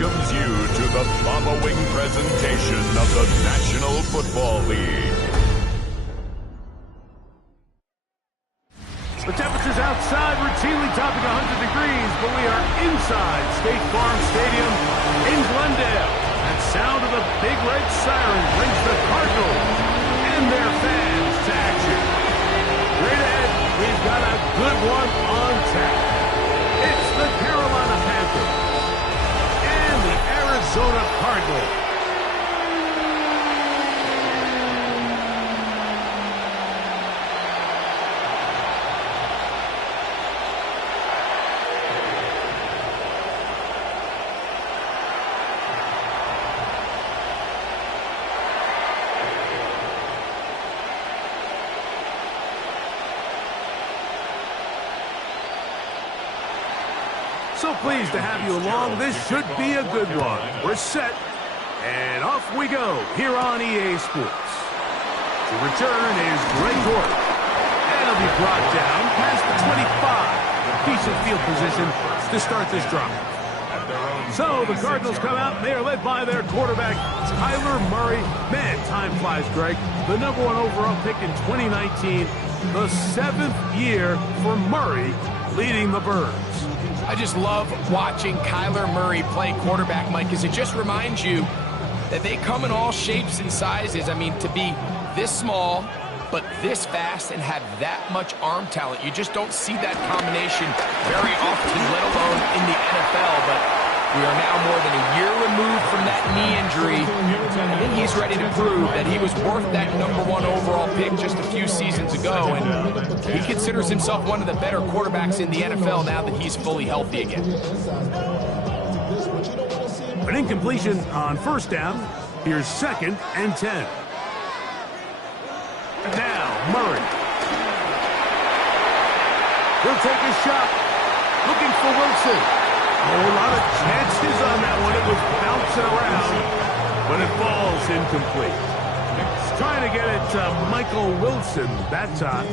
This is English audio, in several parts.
welcomes you to the following presentation of the National Football League. The temperatures outside routinely topping 100 degrees, but we are inside State Farm Stadium in Glendale. That sound of the big red siren brings the Cardinals and their fans to action. Right ahead, we've got a good one on tap. It's the Carolina Panthers and the Arizona Cardinals. So pleased to have you along. This should be a good one. We're set, and off we go here on EA Sports. To return is Greg Gordon. And he'll be brought down past the 25. Decent field position to start this drive. So the Cardinals come out, and they are led by their quarterback, Kyler Murray. Man, time flies, Greg. The #1 overall pick in 2019. The 7th year for Murray leading the Birds. I just love watching Kyler Murray play quarterback, Mike, because it just reminds you that they come in all shapes and sizes. I mean, to be this small, but this fast and have that much arm talent, you just don't see that combination very often, let alone in the NFL. But we are now more than a year removed from that knee injury. I think he's ready to prove that he was worth that #1 overall pick just a few seasons ago, and he considers himself one of the better quarterbacks in the NFL now that he's fully healthy again. An incompletion on first down. Here's 2nd and 10. Now, Murray. He'll take a shot. Looking for Wilson. A lot of chances on that one. It was bouncing around, but it falls incomplete. He's trying to get it to Michael Wilson that time.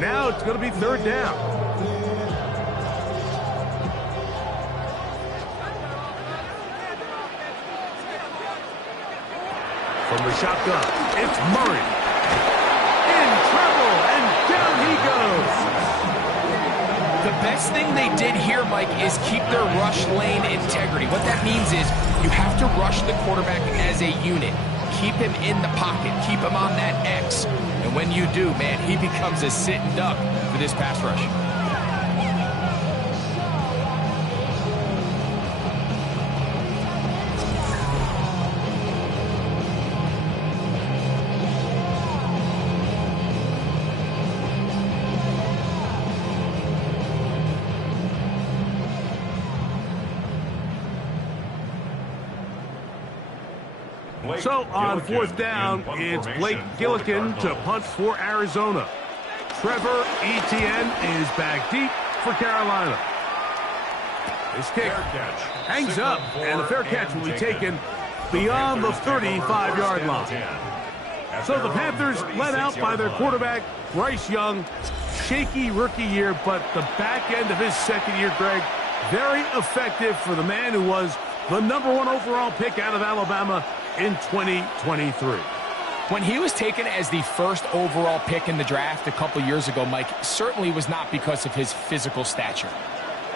Now it's going to be 3rd down. From the shotgun, it's Murray. In trouble, and down he goes. The best thing they did here, Mike, is keep their rush lane integrity. What that means is you have to rush the quarterback as a unit. Keep him in the pocket. Keep him on that X. And when you do, man, he becomes a sitting duck for this pass rush. So on 4th down, it's Blake Gillikin to punt for Arizona. Trevor Etienne is back deep for Carolina. This kick hangs up, and the fair catch will be taken beyond the 35-yard line. So the Panthers led out by their quarterback, Bryce Young. Shaky rookie year, but the back end of his 2nd year, Greg, very effective for the man who was the #1 overall pick out of Alabama in 2023. When he was taken as the 1st overall pick in the draft a couple years ago, Mike, certainly was not because of his physical stature.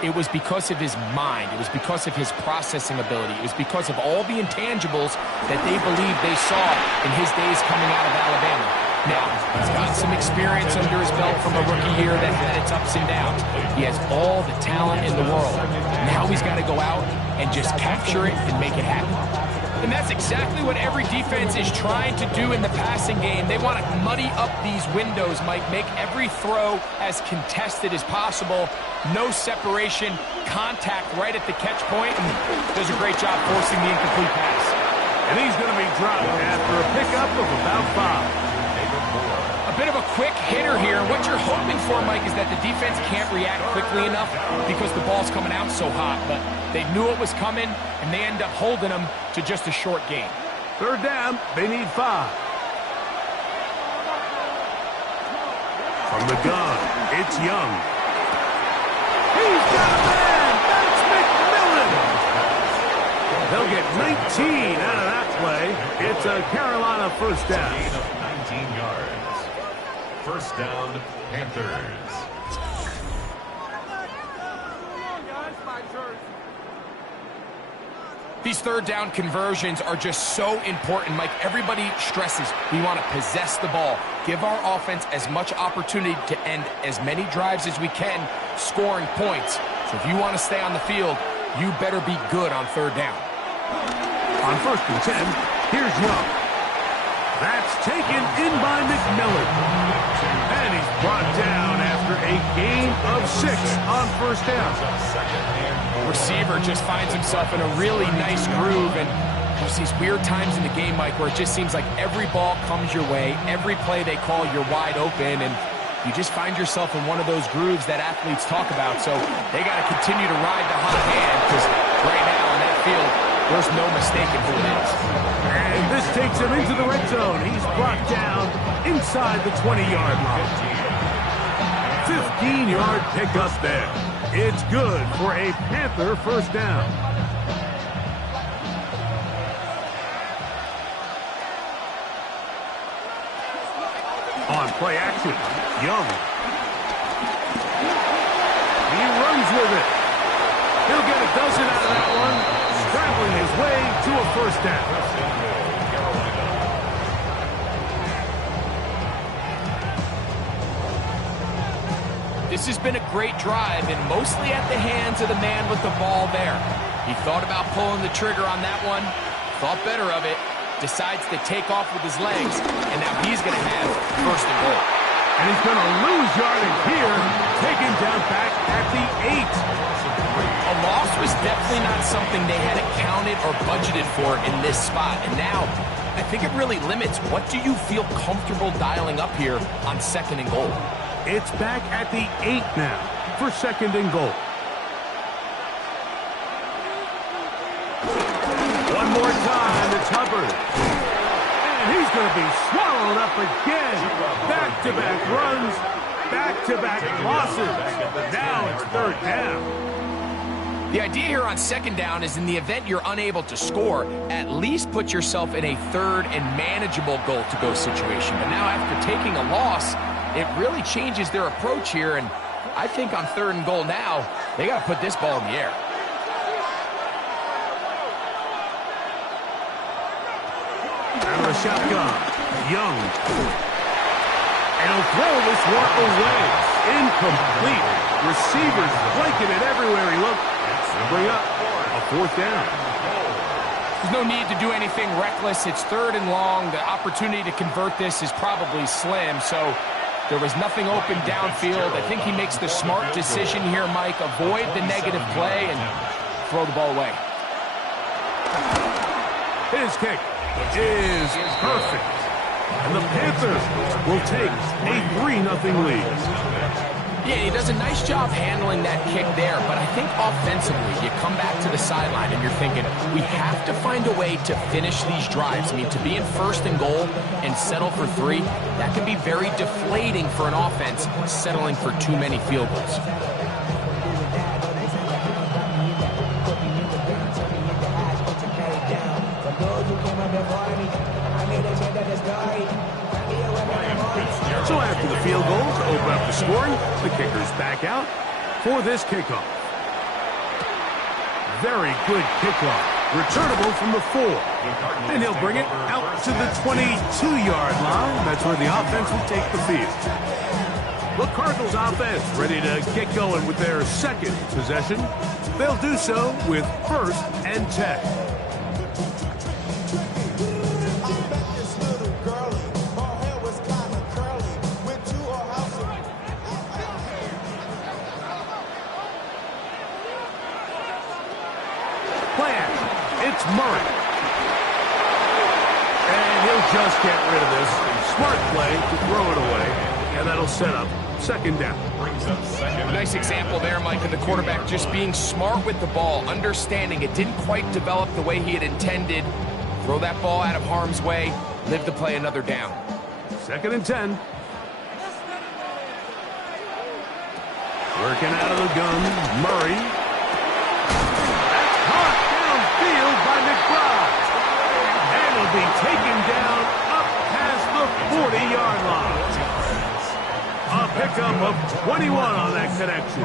It was because of his mind. It was because of his processing ability. It was because of all the intangibles that they believed they saw in his days coming out of Alabama. Now, he's got some experience under his belt from a rookie year that had its ups and downs. He has all the talent in the world. Now he's got to go out and just capture it and make it happen. And that's exactly what every defense is trying to do in the passing game. They want to muddy up these windows, Mike, make every throw as contested as possible. No separation, contact right at the catch point, and does a great job forcing the incomplete pass. And he's going to be dropped after a pickup of about 5. A bit of a quick hitter here. What you're hoping for, Mike, is that the defense can't react quickly enough because the ball's coming out so hot. But they knew it was coming, and they end up holding them to just a short gain. 3rd down, they need 5. From the gun, it's Young. He's got a man! That's McMillan! 18 out of that play. It's a Carolina first down. Gain of 19 yards. First down, Panthers. These third down conversions are just so important, Mike. Everybody stresses we want to possess the ball, give our offense as much opportunity to end as many drives as we can, scoring points. So if you want to stay on the field, you better be good on third down. On 1st and 10, here's Young. That's taken in by McMillan. And he's brought down after a gain of 6 on first down. Receiver just finds himself in a really nice groove, and there's these weird times in the game, Mike, where it just seems like every ball comes your way, every play they call, you're wide open, and you just find yourself in one of those grooves that athletes talk about. So they got to continue to ride the hot hand, because right now on that field, there's no mistaking who it is. And this takes him into the red zone. He's brought down inside the 20-yard line. 15-yard pickup there. It's good for a Panther first down. On play action, Young. He runs with it. He'll get a dozen out of that one, scrambling his way to a first down. This has been a great drive, and mostly at the hands of the man with the ball there. He thought about pulling the trigger on that one, thought better of it, decides to take off with his legs, and now he's going to have first and goal. And he's going to lose yardage here, taken down back at the 8. A loss was definitely not something they had accounted or budgeted for in this spot, and now I think it really limits what do you feel comfortable dialing up here on 2nd and goal. It's back at the 8 now for 2nd and goal. One more time, it's Hubbard. And he's going to be swallowed up again. Back-to-back runs, back-to-back losses. Now it's 3rd down. The idea here on 2nd down is in the event you're unable to score, at least put yourself in a 3rd and manageable goal-to-go situation. But now after taking a loss, it really changes their approach here, and I think on 3rd and goal now, they got to put this ball in the air. Out of the shotgun, Young. And he'll throw this one away. Incomplete. Receivers flanking it everywhere he looked. Bring up a 4th down. There's no need to do anything reckless. It's 3rd and long. The opportunity to convert this is probably slim, so there was nothing open downfield. I think he makes the smart decision here, Mike. Avoid the negative play and throw the ball away. His kick is perfect. And the Panthers will take a 3-0 lead. Yeah, he does a nice job handling that kick there, but I think offensively, you come back to the sideline and you're thinking, we have to find a way to finish these drives. I mean, to be in 1st and goal and settle for 3, that can be very deflating for an offense settling for too many field goals. So after the field goal to open up the scoring, the kicker's back out for this kickoff. Very good kickoff. Returnable from the 4. And he'll bring it out to the 22-yard line. That's where the offense will take the field. The Cardinals offense ready to get going with their 2nd possession. They'll do so with 1st and 10. It's Murray. And he'll just get rid of this. Smart play to throw it away. And that'll set up 2nd down. Nice example there, Mike, of the quarterback just being smart with the ball, understanding it didn't quite develop the way he had intended. Throw that ball out of harm's way, live to play another down. 2nd and 10. Working out of the gun, Murray. That's caught downfield by McBride. pickup of 21 on that connection.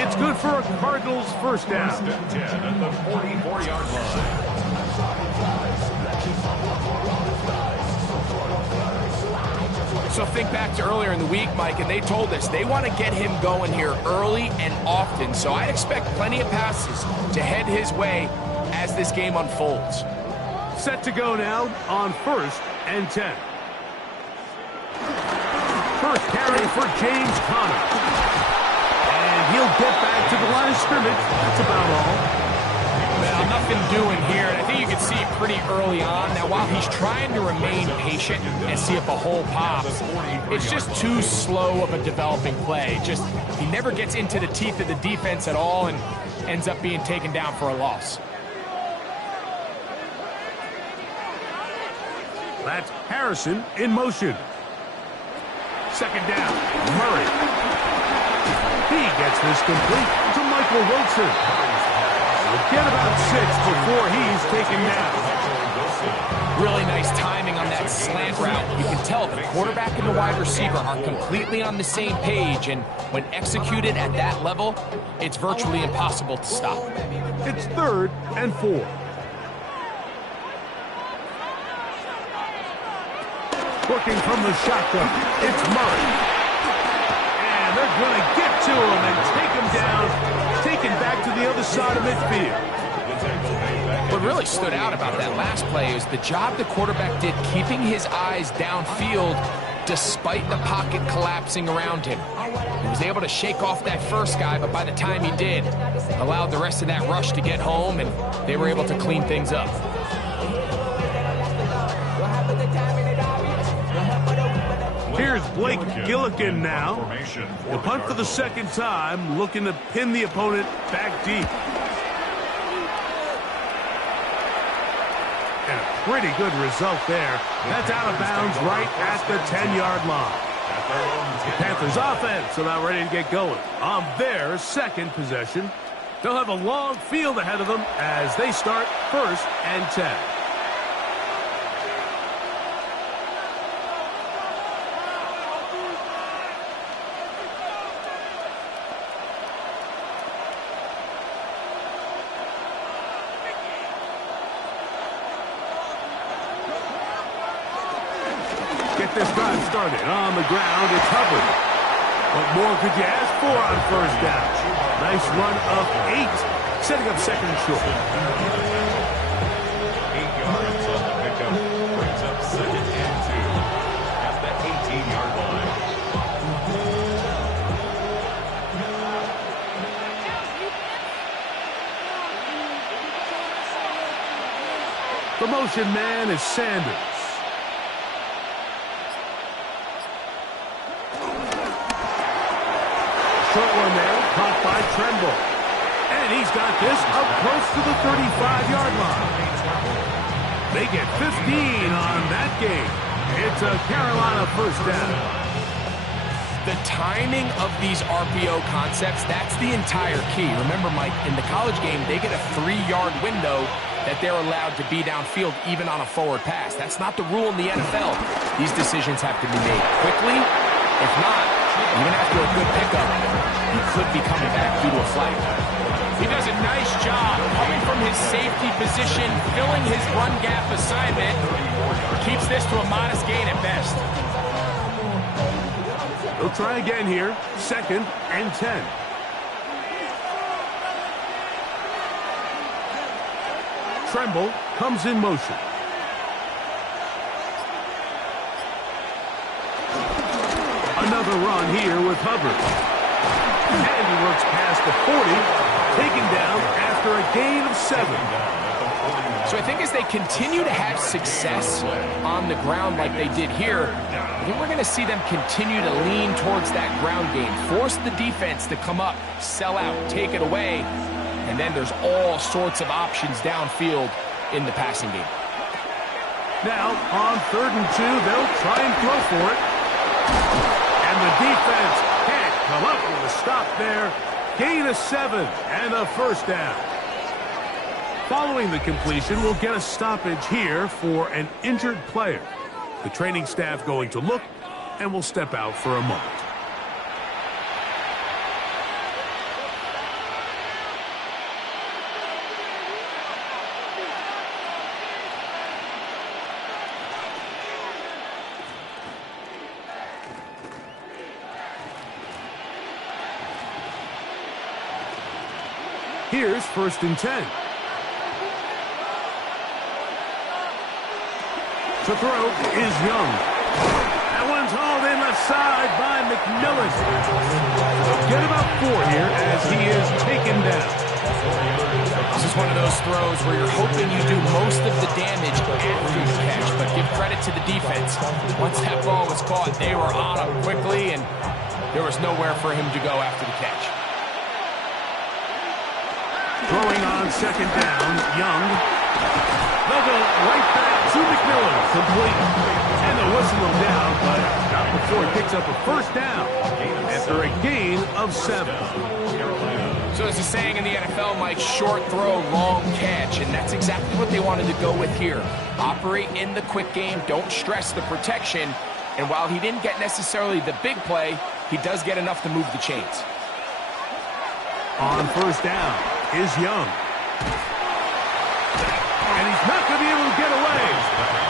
It's good for a Cardinals first down. 10 at the 44-yard line. So think back to earlier in the week, Mike, and they told us they want to get him going here early and often. So I expect plenty of passes to head his way as this game unfolds. Set to go now on 1st and 10. First carry for James Conner. And he'll get back to the line of scrimmage. That's about all. Well, nothing doing here, and I think you can see pretty early on. Now, while he's trying to remain patient and see if a hole pops, it's just too slow of a developing play. Just, he never gets into the teeth of the defense at all and ends up being taken down for a loss. That's Harrison in motion. Second down, Murray. He gets this complete to Michael Wilson. We'll get about 6 before he's taken down. Really nice timing on that slant route. You can tell the quarterback and the wide receiver are completely on the same page, and when executed at that level, it's virtually impossible to stop. It's 3rd and 4. Working from the shotgun, it's Murray. And they're going to get to him and take him down. Taken back to the other side of midfield. What really stood out about that last play is the job the quarterback did keeping his eyes downfield despite the pocket collapsing around him. He was able to shake off that first guy, but by the time he did, allowed the rest of that rush to get home, and they were able to clean things up. Here's Blake Gillikin now. The punt for the second time, looking to pin the opponent back deep. And a pretty good result there. That's out of bounds right at the 10-yard line. The Panthers offense about ready to get going on their second possession. They'll have a long field ahead of them as they start 1st and 10. Get this drive started on the ground. It's Hubbard. What more could you ask for on 1st down? Nice run of 8, setting up 2nd and short. 8 yards on the pickup, brings up 2nd and 2 at the 18-yard line. The motion man is Sanders. Short one there, caught by Tremble. And he's got this up close to the 35-yard line. They get 15 on that game. It's a Carolina first down. The timing of these RPO concepts, that's the entire key. Remember, Mike, in the college game, they get a 3-yard window that they're allowed to be downfield even on a forward pass. That's not the rule in the NFL. These decisions have to be made quickly. If not, even after a good pickup, he could be coming back due to a flag. He does a nice job coming from his safety position, filling his run gap assignment. Keeps this to a modest gain at best. They'll try again here. 2nd and 10. Tremble comes in motion. Another run here with Hubbard. And he works past the 40, taken down after a gain of 7. So I think as they continue to have success on the ground like they did here, I think we're going to see them continue to lean towards that ground game, force the defense to come up, sell out, take it away, and then there's all sorts of options downfield in the passing game. Now, on 3rd and 2, they'll try and throw for it. And the defense can't come up with a stop there. Gain of 7 and a first down. Following the completion, we'll get a stoppage here for an injured player. The training staff going to look, and will step out for a moment. Here's 1st and 10. To throw is Young. That one's hauled in left side by McMillan. They'll get about 4 here as he is taken down. This is one of those throws where you're hoping you do most of the damage after the catch, but give credit to the defense. Once that ball was caught, they were on him quickly, and there was nowhere for him to go after the catch. Throwing on 2nd down, Young. They'll go right back to McMillan. Complete. And the whistle will down, but not before he picks up a 1st down after a gain of 7. So there's a saying in the NFL, Mike, short throw, long catch, and that's exactly what they wanted to go with here. Operate in the quick game, don't stress the protection, and while he didn't get necessarily the big play, he does get enough to move the chains. On 1st down is Young. And he's not going to be able to get away.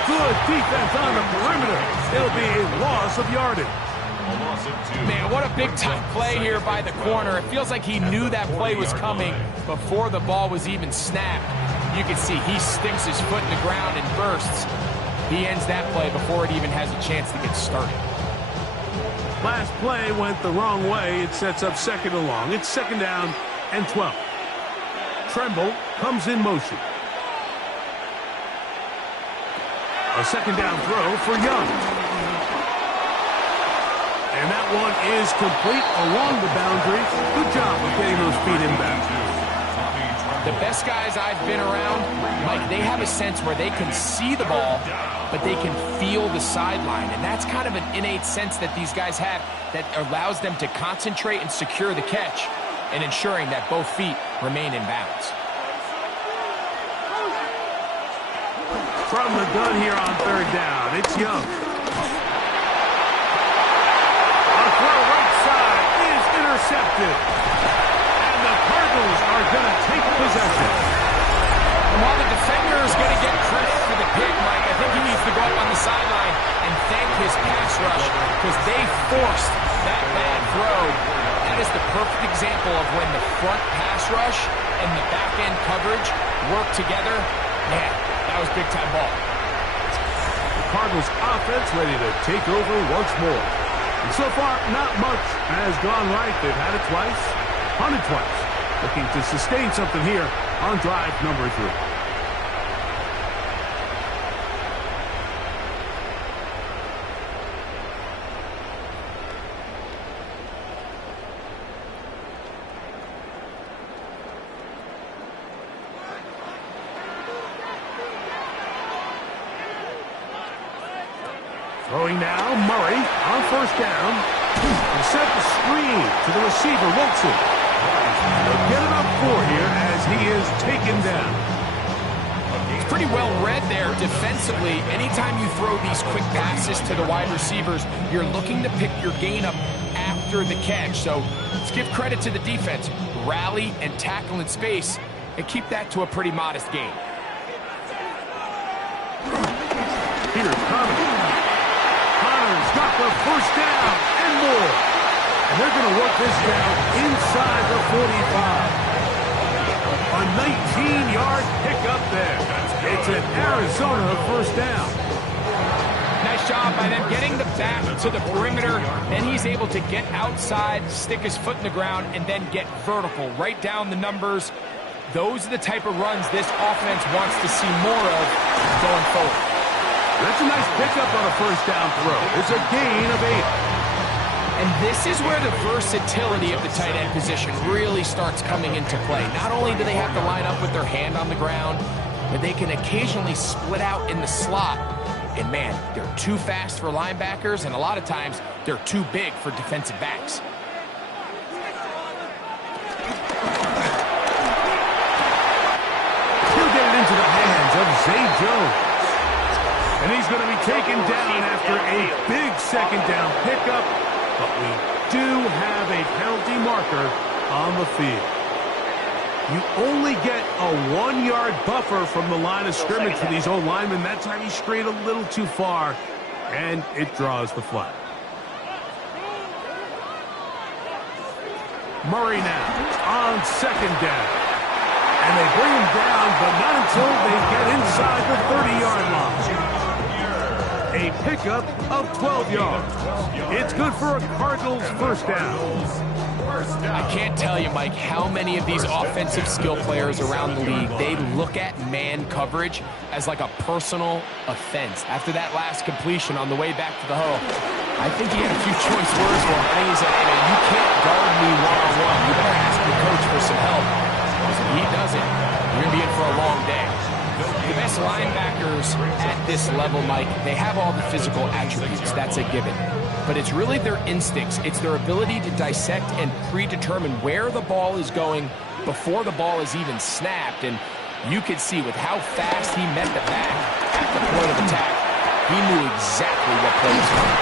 Good defense on the perimeter. It'll be a loss of yardage. Man, what a big-time play here by the corner. It feels like he knew that play was coming before the ball was even snapped. You can see he sticks his foot in the ground and bursts. He ends that play before it even has a chance to get started. Last play went the wrong way. It sets up 2nd and long. It's 2nd down and 12. Tremble comes in motion. A 2nd down throw for Young. And that one is complete along the boundary. Good job of getting those feet inbound. The best guys I've been around, Mike, they have a sense where they can see the ball, but they can feel the sideline. And that's kind of an innate sense that these guys have that allows them to concentrate and secure the catch and ensuring that both feet remain in bounds. From the gun here on 3rd down, it's Young. Intercepted. And the Cardinals are going to take possession. And while the defender is going to get credit for the pick, Mike, I think he needs to go up on the sideline and thank his pass rush because they forced that bad throw. That is the perfect example of when the front pass rush and the back end coverage work together. Man, that was big-time ball. The Cardinals offense ready to take over once more. And so far, not much has gone right. They've had it twice, punted twice. Looking to sustain something here on drive number 3. Throwing now, Murray on 1st down. And set the screen to the receiver, Wilson. They'll get about 4 here as he is taken down. It's pretty well read there defensively. Anytime you throw these quick passes to the wide receivers, you're looking to pick your gain up after the catch. So let's give credit to the defense. Rally and tackle in space and keep that to a pretty modest gain. Here's Connor. Connor's got the 1st down and more. And they're going to work this down inside the 45. A 19-yard pickup there. It's an Arizona 1st down. Nice job by them getting the back to the perimeter. Then he's able to get outside, stick his foot in the ground, and then get vertical. Right down the numbers. Those are the type of runs this offense wants to see more of going forward. That's a nice pickup on a 1st down throw. It's a gain of 8. And this is where the versatility of the tight end position really starts coming into play. Not only do they have to line up with their hand on the ground, but they can occasionally split out in the slot. And man, they're too fast for linebackers, and a lot of times they're too big for defensive backs. He'll get it into the hands of Zay Jones. And he's going to be taken down after a big 2nd down pickup. But we do have a penalty marker on the field. You only get a 1-yard buffer from the line of scrimmage for these old linemen. That time he strayed a little too far, and it draws the flag. Murray now on 2nd down. And they bring him down, but not until they get inside the 30-yard line. A pickup of 12 yards. It's good for a Cardinals first down. I can't tell you, Mike, how many of these offensive skill players around the league, they look at man coverage as like a personal offense. After that last completion on the way back to the huddle, I think he had a few choice words for him. I think he said, hey, man, you can't guard me one-on-one. You better ask your coach for some help. Because if he doesn't, you're going to be in for a long day. The best linebackers at this level, Mike, they have all the physical attributes. That's a given. But it's really their instincts. It's their ability to dissect and predetermine where the ball is going before the ball is even snapped. And you could see with how fast he met the back at the point of attack, he knew exactly what play was coming.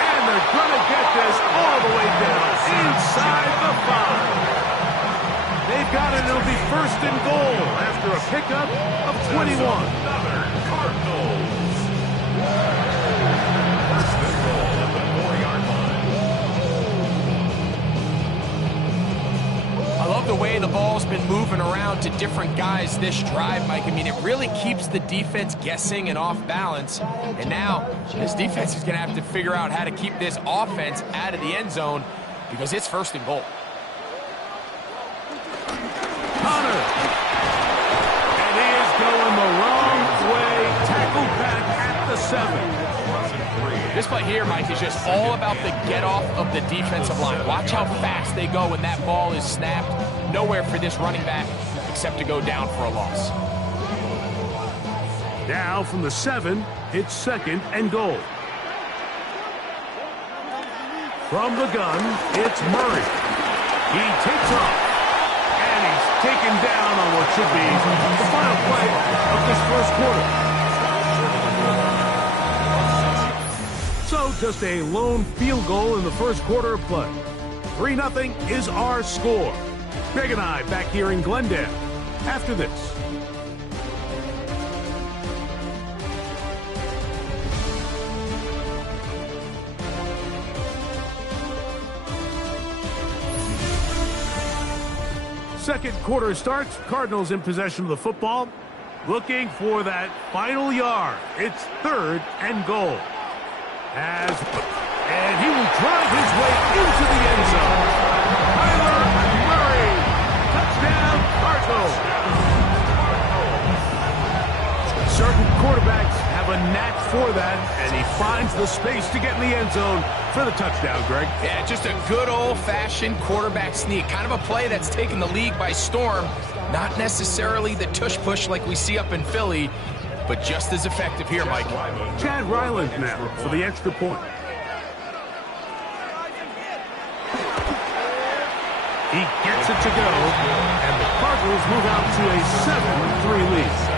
And they're going to get this all the way down inside the 5. They've got it. It'll be first and goal after a pickup of 21. Another Cardinals. First and goal at the 4-yard line. I love the way the ball's been moving around to different guys this drive, Mike. I mean, it really keeps the defense guessing and off balance. And now this defense is going to have to figure out how to keep this offense out of the end zone because it's first and goal. Connor. And he is going the wrong way. Tackled back at the 7. This play here, Mike, is just all about the get-off of the defensive line. Watch how fast they go when that ball is snapped. Nowhere for this running back except to go down for a loss. Now from the 7, it's second and goal. From the gun, it's Murray. He takes off. Taken down on what should be the final play of this first quarter. So just a lone field goal in the first quarter of play. 3-0 is our score. Greg and I back here in Glendale after this. Second quarter starts. Cardinals in possession of the football, looking for that final yard. It's third and goal. And he will drive his way into the end zone. Kyler Murray, touchdown Cardinals. Certain quarterbacks have a knack for that, and he finds the space to get in the end zone for the touchdown, Greg. Yeah, just a good old-fashioned quarterback sneak. Kind of a play that's taken the league by storm. Not necessarily the tush-push like we see up in Philly, but just as effective here, Mike. Chad Ryland now for the extra point. He gets it to go, and the Cardinals move out to a 7-3 lead.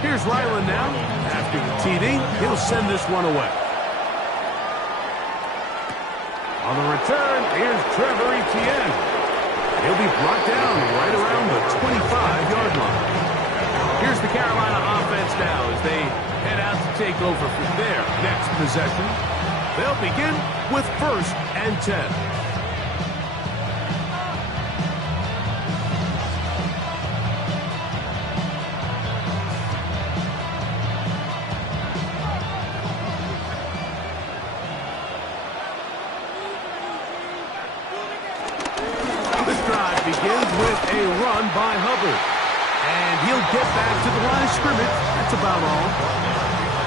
Here's Ryland now. After the TD, he'll send this one away. On the return, here's Trevor Etienne. He'll be brought down right around the 25-yard line. Here's the Carolina offense now as they head out to take over for their next possession. They'll begin with first and 10. Begins with a run by Hubbard. And he'll get back to the line of scrimmage. That's about all.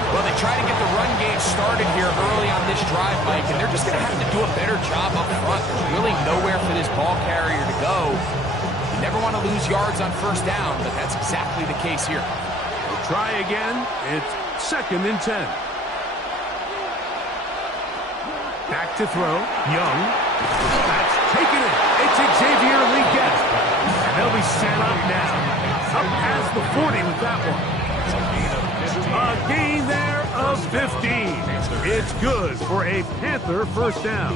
Well, they try to get the run game started here early on this drive, Mike, and they're just going to have to do a better job up front. There's really nowhere for this ball carrier to go. You never want to lose yards on first down, but that's exactly the case here. They'll try again. It's second and 10. Back to throw. Young. That's taken it. It's Xavier Legette. 40 with that one. A gain there of 15. It's good for a Panther first down.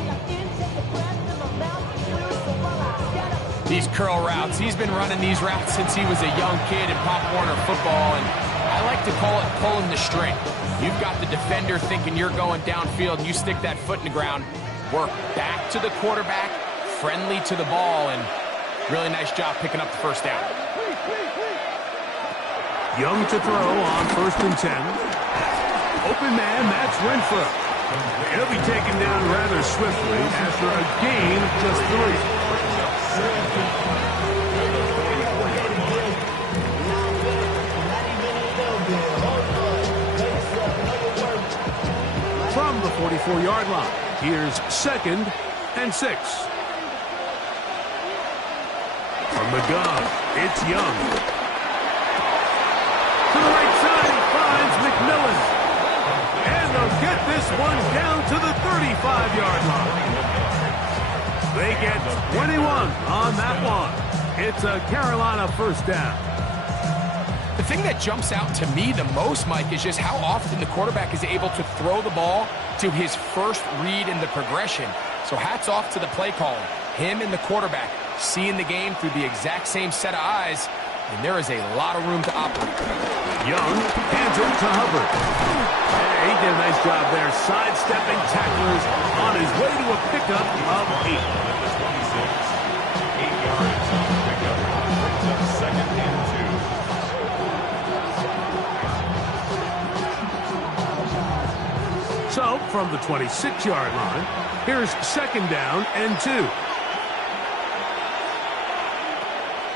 These curl routes, he's been running these routes since he was a young kid in Pop Warner football, and I like to call it pulling the string. You've got the defender thinking you're going downfield, and you stick that foot in the ground, work back to the quarterback, friendly to the ball, and really nice job picking up the first down. Young to throw on 1st and 10. Open man, that's Renfro. He'll be taken down rather swiftly after a gain of just 3. From the 44-yard line, here's 2nd and 6. From the gun, it's Young. To the right side, he finds McMillan. And they'll get this one down to the 35-yard line. They get 21 on that one. It's a Carolina first down. The thing that jumps out to me the most, Mike, is just how often the quarterback is able to throw the ball to his first read in the progression. So hats off to the play caller. Him and the quarterback seeing the game through the exact same set of eyes, and there is a lot of room to operate. Young hands it to Hubbard. He did a nice job there, sidestepping tacklers on his way to a pickup of 8. 8 yards on the pickup. Brings up 2nd and 2. So, from the 26-yard line, here's 2nd down and 2.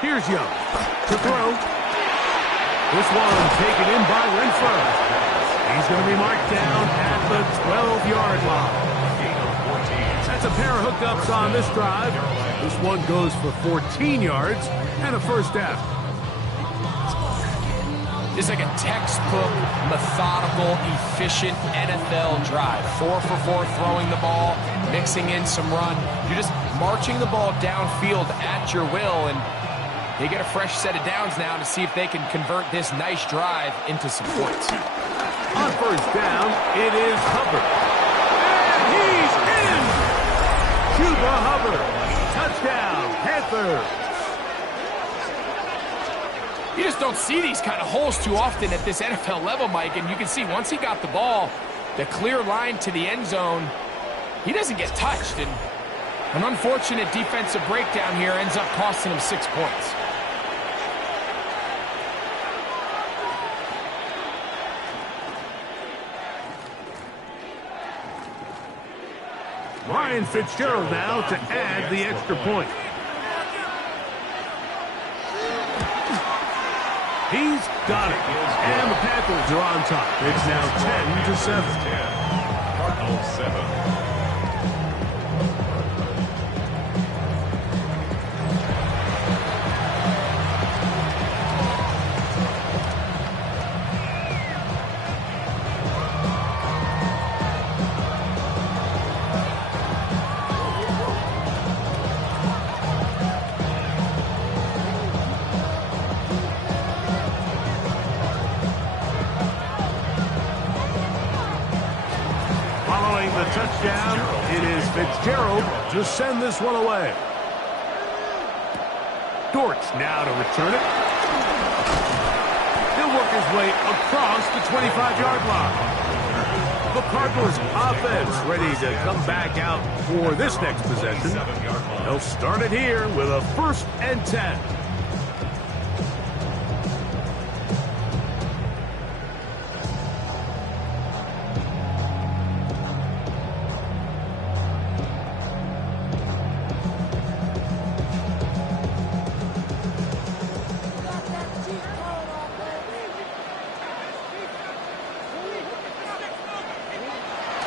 Here's Young to throw. This one taken in by Renfro. He's going to be marked down at the 12-yard line. That's a pair of hookups on this drive. This one goes for 14 yards and a first down. It's like a textbook, methodical, efficient NFL drive. 4 for 4 throwing the ball, mixing in some run. You're just marching the ball downfield at your will, and they get a fresh set of downs now to see if they can convert this nice drive into some points. On first down, it is Hubbard. And he's in! Chuba Hubbard. Touchdown, Panthers. You just don't see these kind of holes too often at this NFL level, Mike, and you can see once he got the ball, the clear line to the end zone, he doesn't get touched, and an unfortunate defensive breakdown here ends up costing him 6 points. Ryan Fitzgerald now to add the extra point. He's got it. And the Panthers are on top. It's now 10-7. Cardinals 7. Touchdown. It is Fitzgerald to send this one away. Dortch now to return it. He'll work his way across the 25-yard line. The Cardinals offense ready to come back out for this next possession. They'll start it here with a 1st and 10.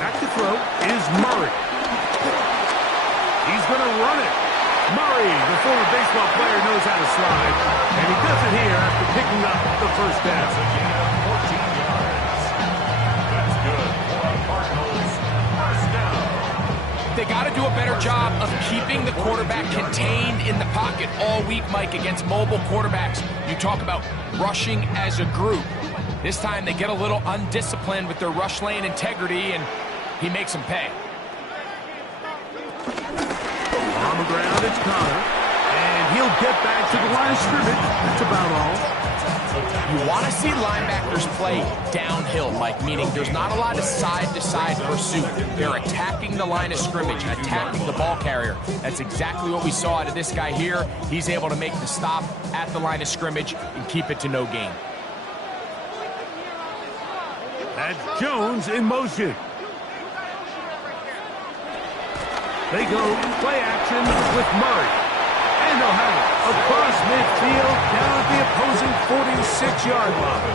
Back to throw is Murray. He's going to run it. Murray, the former baseball player, knows how to slide. And he does it here after picking up the first down. 14 yards. That's good for a Cardinals first down. they got to do a better job of keeping the quarterback contained in the pocket all week, Mike, against mobile quarterbacks. You talk about rushing as a group. This time they get a little undisciplined with their rush lane integrity, and he makes them pay. On the ground, it's Connor. And he'll get back to the line of scrimmage. That's about all. You want to see linebackers play downhill, Mike, meaning there's not a lot of side-to-side pursuit. They're attacking the line of scrimmage, attacking the ball carrier. That's exactly what we saw out of this guy here. He's able to make the stop at the line of scrimmage and keep it to no gain. That's Jones in motion. They go play action with Murray. And they'll have it across midfield down at the opposing 46-yard line.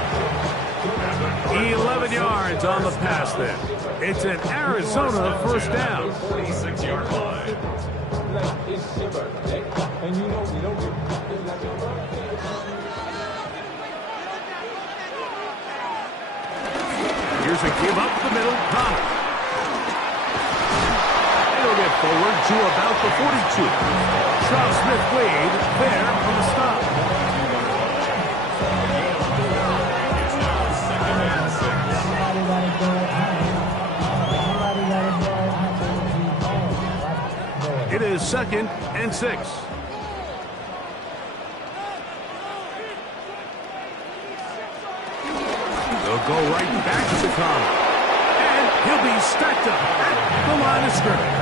11 yards on the pass there. It's an Arizona first down. 46-yard line. Here's a give up the middle. Connor. They'll get forward to about the 42. Smith-Wade there on the stop. It is 2nd and 6. They'll go right back to Connor. And he'll be stacked up at the line of scrimmage.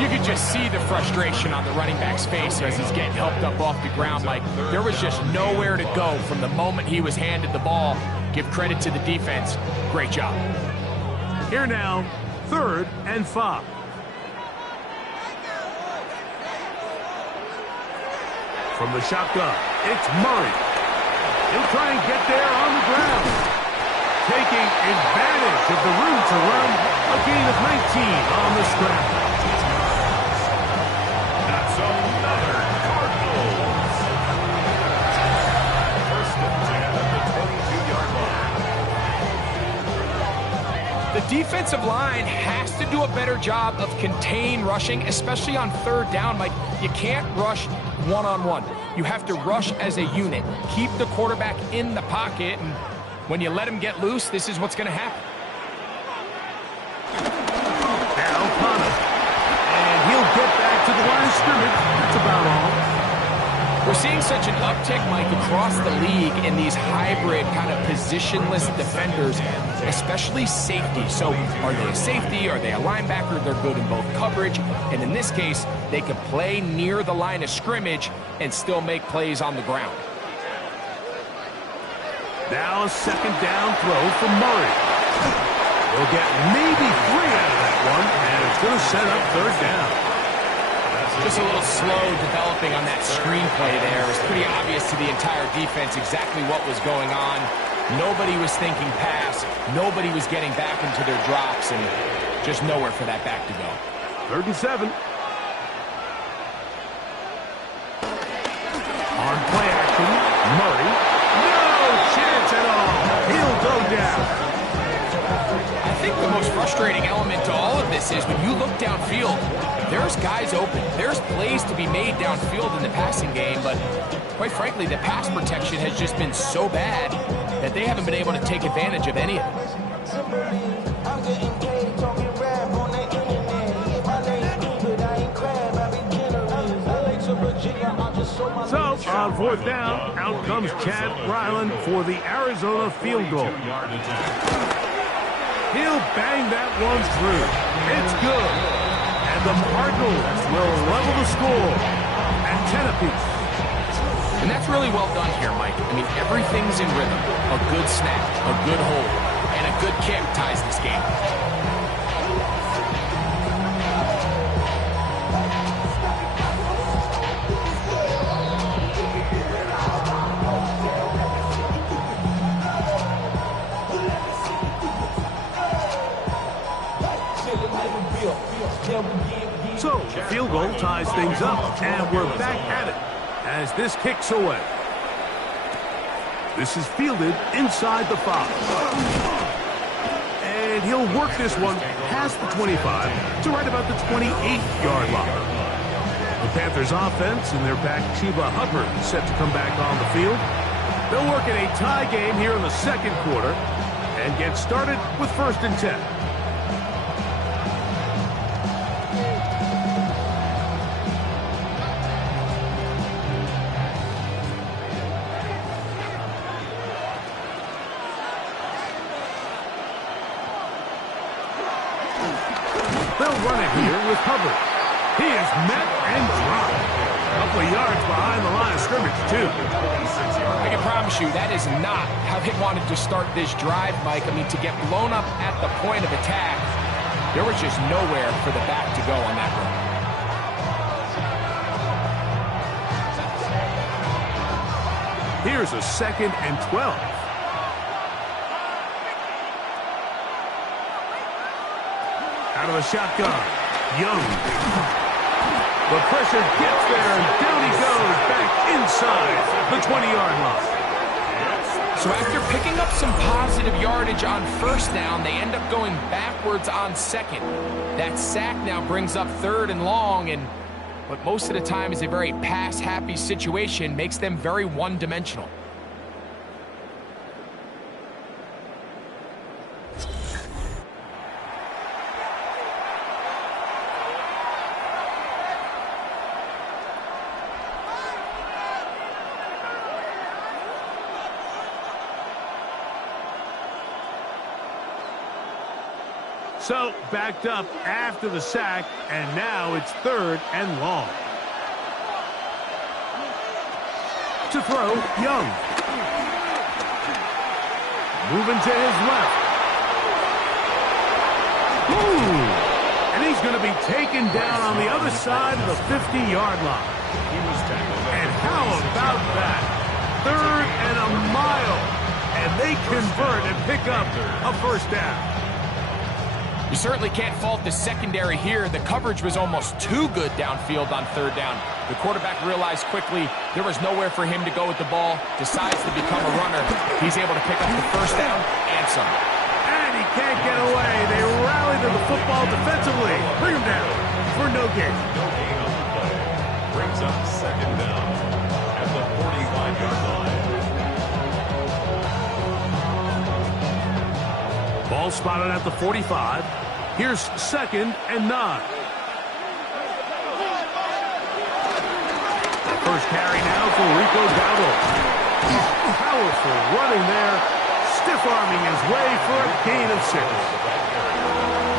You could just see the frustration on the running back's face as he's getting helped up off the ground. Like, there was just nowhere to go from the moment he was handed the ball. Give credit to the defense. Great job. Here now, 3rd and 5. From the shotgun, it's Murray. He'll try and get there on the ground. Taking advantage of the room to run. A gain of 19 on the scramble. That's another Cardnails. First and 10 at the 22-yard line. The defensive line has to do a better job of contain rushing, especially on 3rd down. Mike, you can't rush one-on-one. You have to rush as a unit. Keep the quarterback in the pocket, and when you let him get loose, this is what's going to happen. Now Connor. And he'll get back to the line of scrimmage. That's about all. We're seeing such an uptick, Mike, across the league in these hybrid kind of positionless defenders, especially safety. So are they a safety? Are they a linebacker? They're good in both coverage. And in this case, they can play near the line of scrimmage and still make plays on the ground. Now a 2nd down throw from Murray. They'll get maybe 3 out of that one, and it's going to set up 3rd down. Just a little slow developing on that screenplay there. It was pretty obvious to the entire defense exactly what was going on. Nobody was thinking pass. Nobody was getting back into their drops, and just nowhere for that back to go. 3rd and 7. On play action, Murray. No chance at all. He'll go down. I think the most frustrating element to all of this is when you look downfield, there's guys open. There's plays to be made downfield in the passing game, but quite frankly, the pass protection has just been so bad that they haven't been able to take advantage of any of it. So, on 4th down, out comes Chad Ryland for the Arizona field goal. He'll bang that one through. It's good. And the Cardinals will level the score at 10 apiece. And that's really well done here, Mike. I mean, everything's in rhythm. A good snap, a good hold, and a good kick ties this game. So, the field goal ties things up, and we're back at it as this kicks away. This is fielded inside the 5. And he'll work this one past the 25 to right about the 28-yard line. The Panthers offense and their back Chuba Hubbard set to come back on the field. They'll work in a tie game here in the second quarter and get started with 1st and 10. They'll run it here with Hubbard. He is met and dropped. A couple of yards behind the line of scrimmage, too. I can promise you that is not how they wanted to start this drive, Mike. I mean, to get blown up at the point of attack, there was just nowhere for the back to go on that run. Here's a 2nd and 12. Out of the shotgun, Young. The pressure gets there, and down he goes back inside the 20-yard line. So after picking up some positive yardage on 1st down, they end up going backwards on 2nd. That sack now brings up 3rd and long, and what most of the time is a very pass-happy situation makes them very one-dimensional. So, backed up after the sack, and now it's 3rd and long. To throw, Young. Moving to his left. Ooh! And he's going to be taken down on the other side of the 50-yard line. And how about that? 3rd and a mile. And they convert and pick up a 1st down. You certainly can't fault the secondary here. The coverage was almost too good downfield on 3rd down. The quarterback realized quickly there was nowhere for him to go with the ball, decides to become a runner. He's able to pick up the 1st down and some. And he can't get away. They rally to the football defensively. Bring him down for no gain. No gain on the play. Brings up 2nd down at the 45-yard line. Ball spotted at the 45. Here's 2nd and 9. First carry now for Rico Dowdle. Powerful running there, stiff-arming his way for a gain of 6.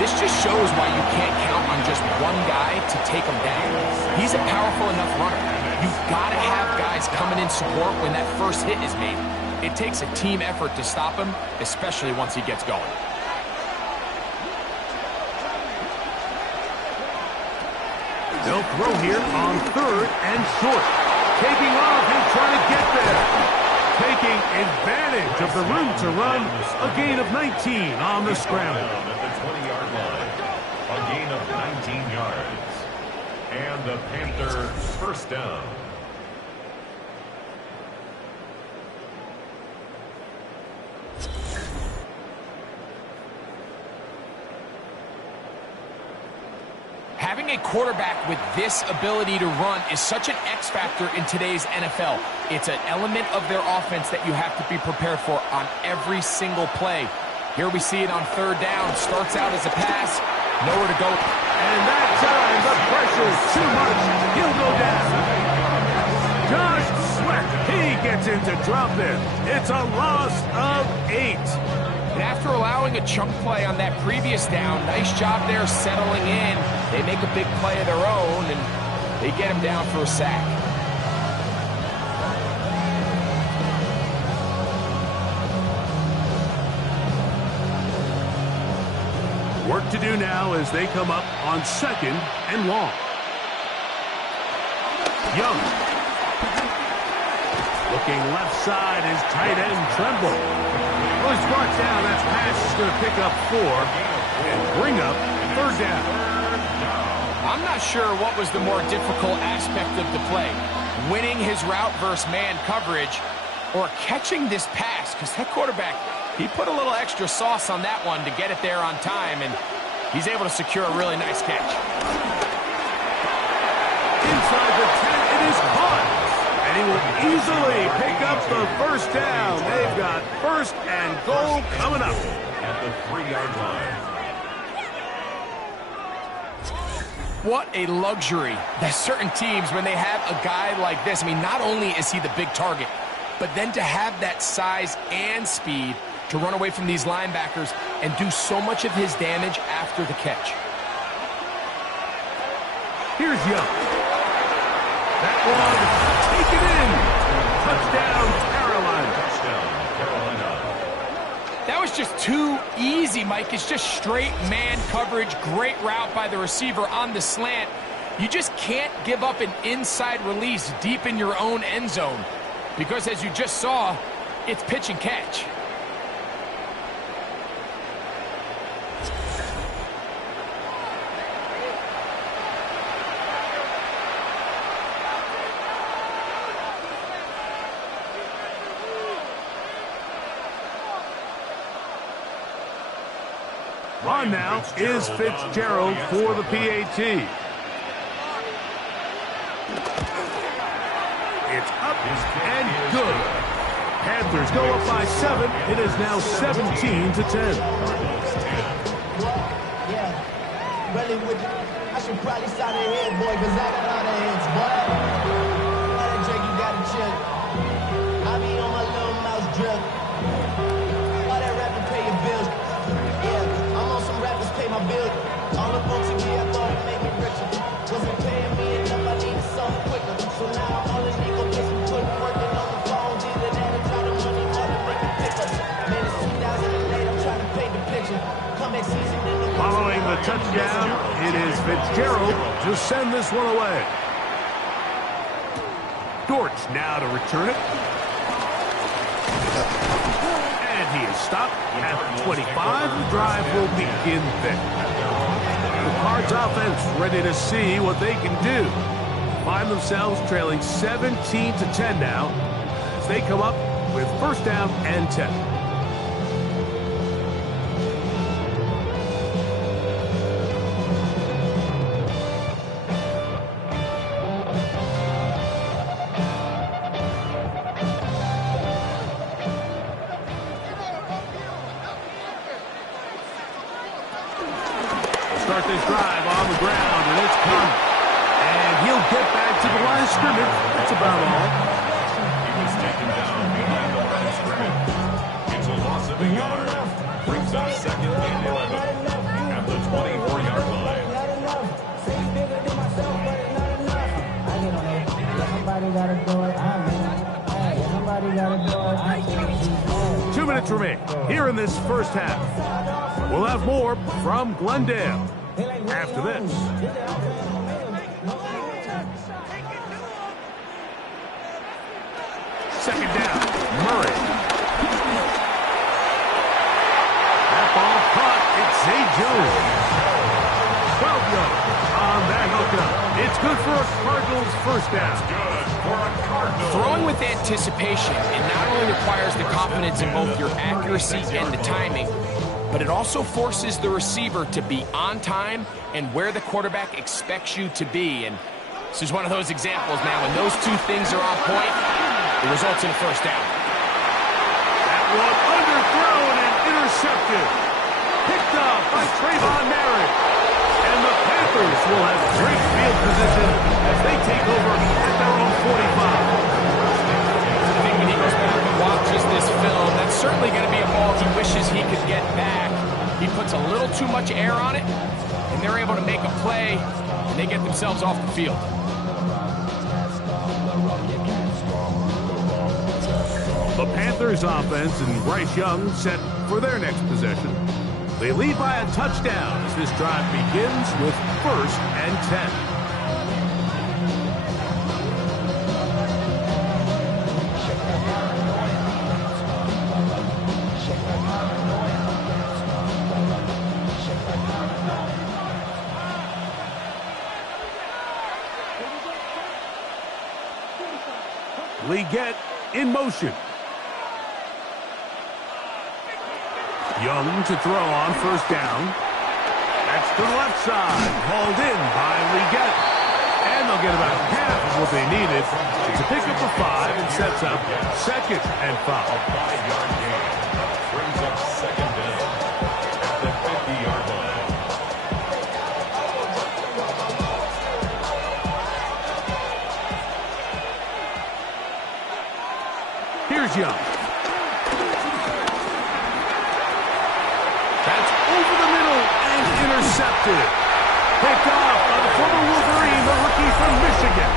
This just shows why you can't count on just one guy to take him down. He's a powerful enough runner. You've got to have guys coming in support when that first hit is made. It takes a team effort to stop him, especially once he gets going. They'll throw here on 3rd and short. Taking off and trying to get there. Taking advantage of the room to run. A gain of 19 on the scramble. At the 20-yard line. A gain of 19 yards. And the Panthers 1st down. Having a quarterback with this ability to run is such an X factor in today's NFL. It's an element of their offense that you have to be prepared for on every single play. Here we see it on 3rd down. Starts out as a pass, nowhere to go. And that time, the pressure is too much. He'll go down. Josh Sweat, he gets into drop in. It's a loss of 8. And after allowing a chunk play on that previous down, nice job there settling in. They make a big play of their own, and they get him down for a sack. Work to do now as they come up on 2nd and long. Young. Looking left side is tight end Tremble. Well, he's brought down. That pass is going to pick up 4 and bring up 3rd down. I'm not sure what was the more difficult aspect of the play. Winning his route versus man coverage, or catching this pass, because that quarterback, he put a little extra sauce on that one to get it there on time, and he's able to secure a really nice catch. Inside the 10, it is caught. And he will easily pick up the first down. They've got first and goal coming up. At the 3-yard line. What a luxury that certain teams, when they have a guy like this, I mean, not only is he the big target, but then to have that size and speed to run away from these linebackers and do so much of his damage after the catch. Here's Young. That one, take it in. Touchdown, Carolina. Touchdown, Carolina. That was just too easy, Mike. It's just straight man coverage. Great route by the receiver on the slant. You just can't give up an inside release deep in your own end zone, because as you just saw, it's pitch and catch. On now is Fitzgerald for the PAT. It's up and good. Panthers go up by 7. It is now 17-10. Yeah, really with I should probably sign a head, boy, because I got all the heads, boy. All that Drake, you got to chill. I be on my little mouse drip. All that rapping, pay your bills. Yeah, I'm on some rappers, pay my bills. All up on TV, I thought it made me richer. Wasn't paying me enough, I needed something quicker. So now I'm all in Nico, get some good working on the phone. Either that or try to money more to make me pick us. Man, it's 2008, I'm trying to paint the picture. Comeback season in the Following the touchdown, it is Fitzgerald to send this one away. Dortch now to return it. And he is stopped at the 25. The drive will begin there. The Cards offense ready to see what they can do. Find themselves trailing 17-10 now as they come up with first down and 10. Start this drive on the ground, and it's coming. And he'll get back to the line of scrimmage. That's about all. He was taken down behind the line of scrimmage. It's a loss of a yard. Brings up second and 11 at the 24-yard line. Somebody gotta do it. Somebody gotta do it. 2 minutes remain here in this first half. We'll have more from Glendale after this. Second down, Murray. That ball caught. It's Zay Jones. 12 yards on that hookup. It's good for a Cardinals first down. Good for a Cardinals. Throwing with anticipation, it not only requires the confidence in both your accuracy and the timing, but it also forces the receiver to be on time and where the quarterback expects you to be. And this is one of those examples, man. When those two things are on point, it results in a first down. That one underthrown and intercepted. Picked up by Trayvon Merritt. And the Panthers will have great field position as they take over at their own 45. I think when he goes back and watches this film, that's certainly going to be a ball he wishes he could get back. He puts a little too much air on it, and they're able to make a play, and they get themselves off the field. The Panthers offense and Bryce Young set for their next possession. They lead by a touchdown as this drive begins with first and 10. Leggett in motion. Young to throw on first down. That's to the left side. Hauled in by Leggett. And they'll get about half of what they needed. It's a pickup of 5 and sets up 2nd and 5. A 5-yard gain. Brings up 2nd down at the 50-yard line. Here's Young. That's over the middle and intercepted. Picked off by the former Wolverine, the rookie from Michigan.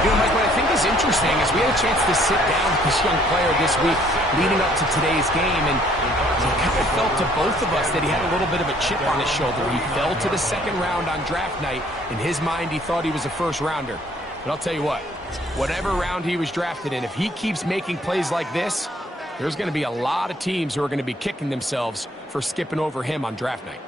You know, Mike, what I think is interesting is we had a chance to sit down with this young player this week leading up to today's game, and it kind of felt to both of us that he had a little bit of a chip on his shoulder. He fell to the 2nd round on draft night. In his mind, he thought he was a first-rounder. But I'll tell you what, whatever round he was drafted in, if he keeps making plays like this, there's going to be a lot of teams who are going to be kicking themselves for skipping over him on draft night.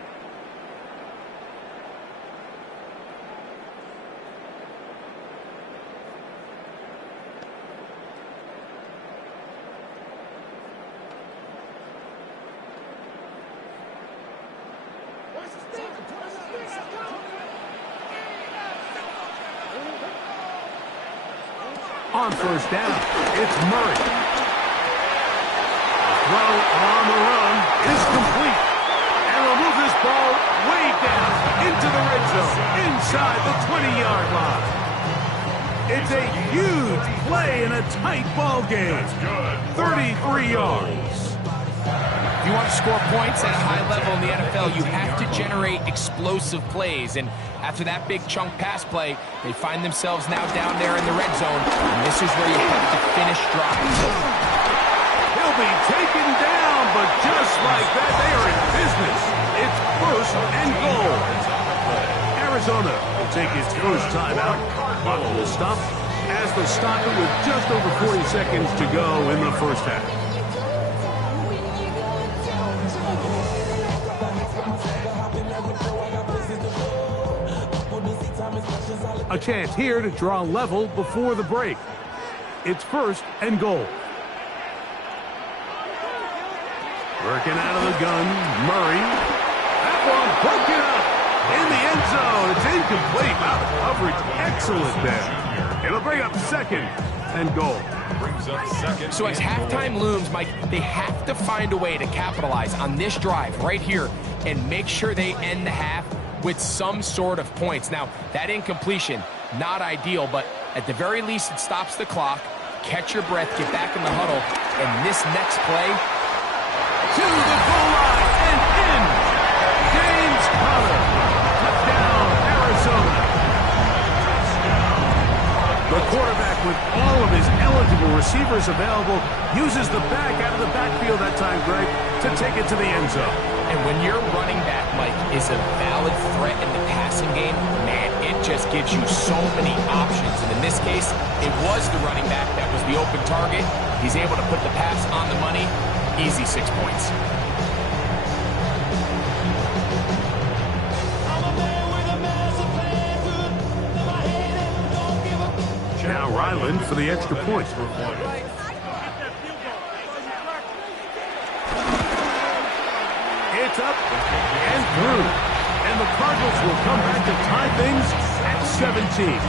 On first down, it's Murray. Throw on the run is complete. And we'll move this ball way down into the red zone, inside the 20-yard line. It's a huge play in a tight ball game. 33 yards. If you want to score points at a high level in the NFL, you have to generate explosive plays. And after that big chunk pass play, they find themselves now down there in the red zone. And this is where you have to finish drives. He'll be taken down, but just like that, they are in business. It's 1st and goal. Arizona will take its first timeout. Clock will stop as they stop it with just over 40 seconds to go in the first half. A chance here to draw level before the break. It's 1st and goal. Working out of the gun, Murray. That one broken up in the end zone. It's incomplete. Out of coverage. Excellent there. It'll bring up 2nd and goal. Brings up 2nd. So as halftime looms, Mike, they have to find a way to capitalize on this drive right here and make sure they end the half with some sort of points. Now, that incompletion, not ideal, but at the very least, it stops the clock. Catch your breath, get back in the huddle, and this next play, to the goal line and in. James Conner. Touchdown, Arizona. The quarterback, with all of his eligible receivers available, uses the back out of the backfield that time, Greg, to take it to the end zone. And when your running back, Mike, is a valid threat in the passing game, man, it just gives you so many options. And in this case, it was the running back that was the open target. He's able to put the pass on the money. Easy 6 points. Now Ryland for the extra point. It's up and through. And the Cardinals will come back to tie things at 17.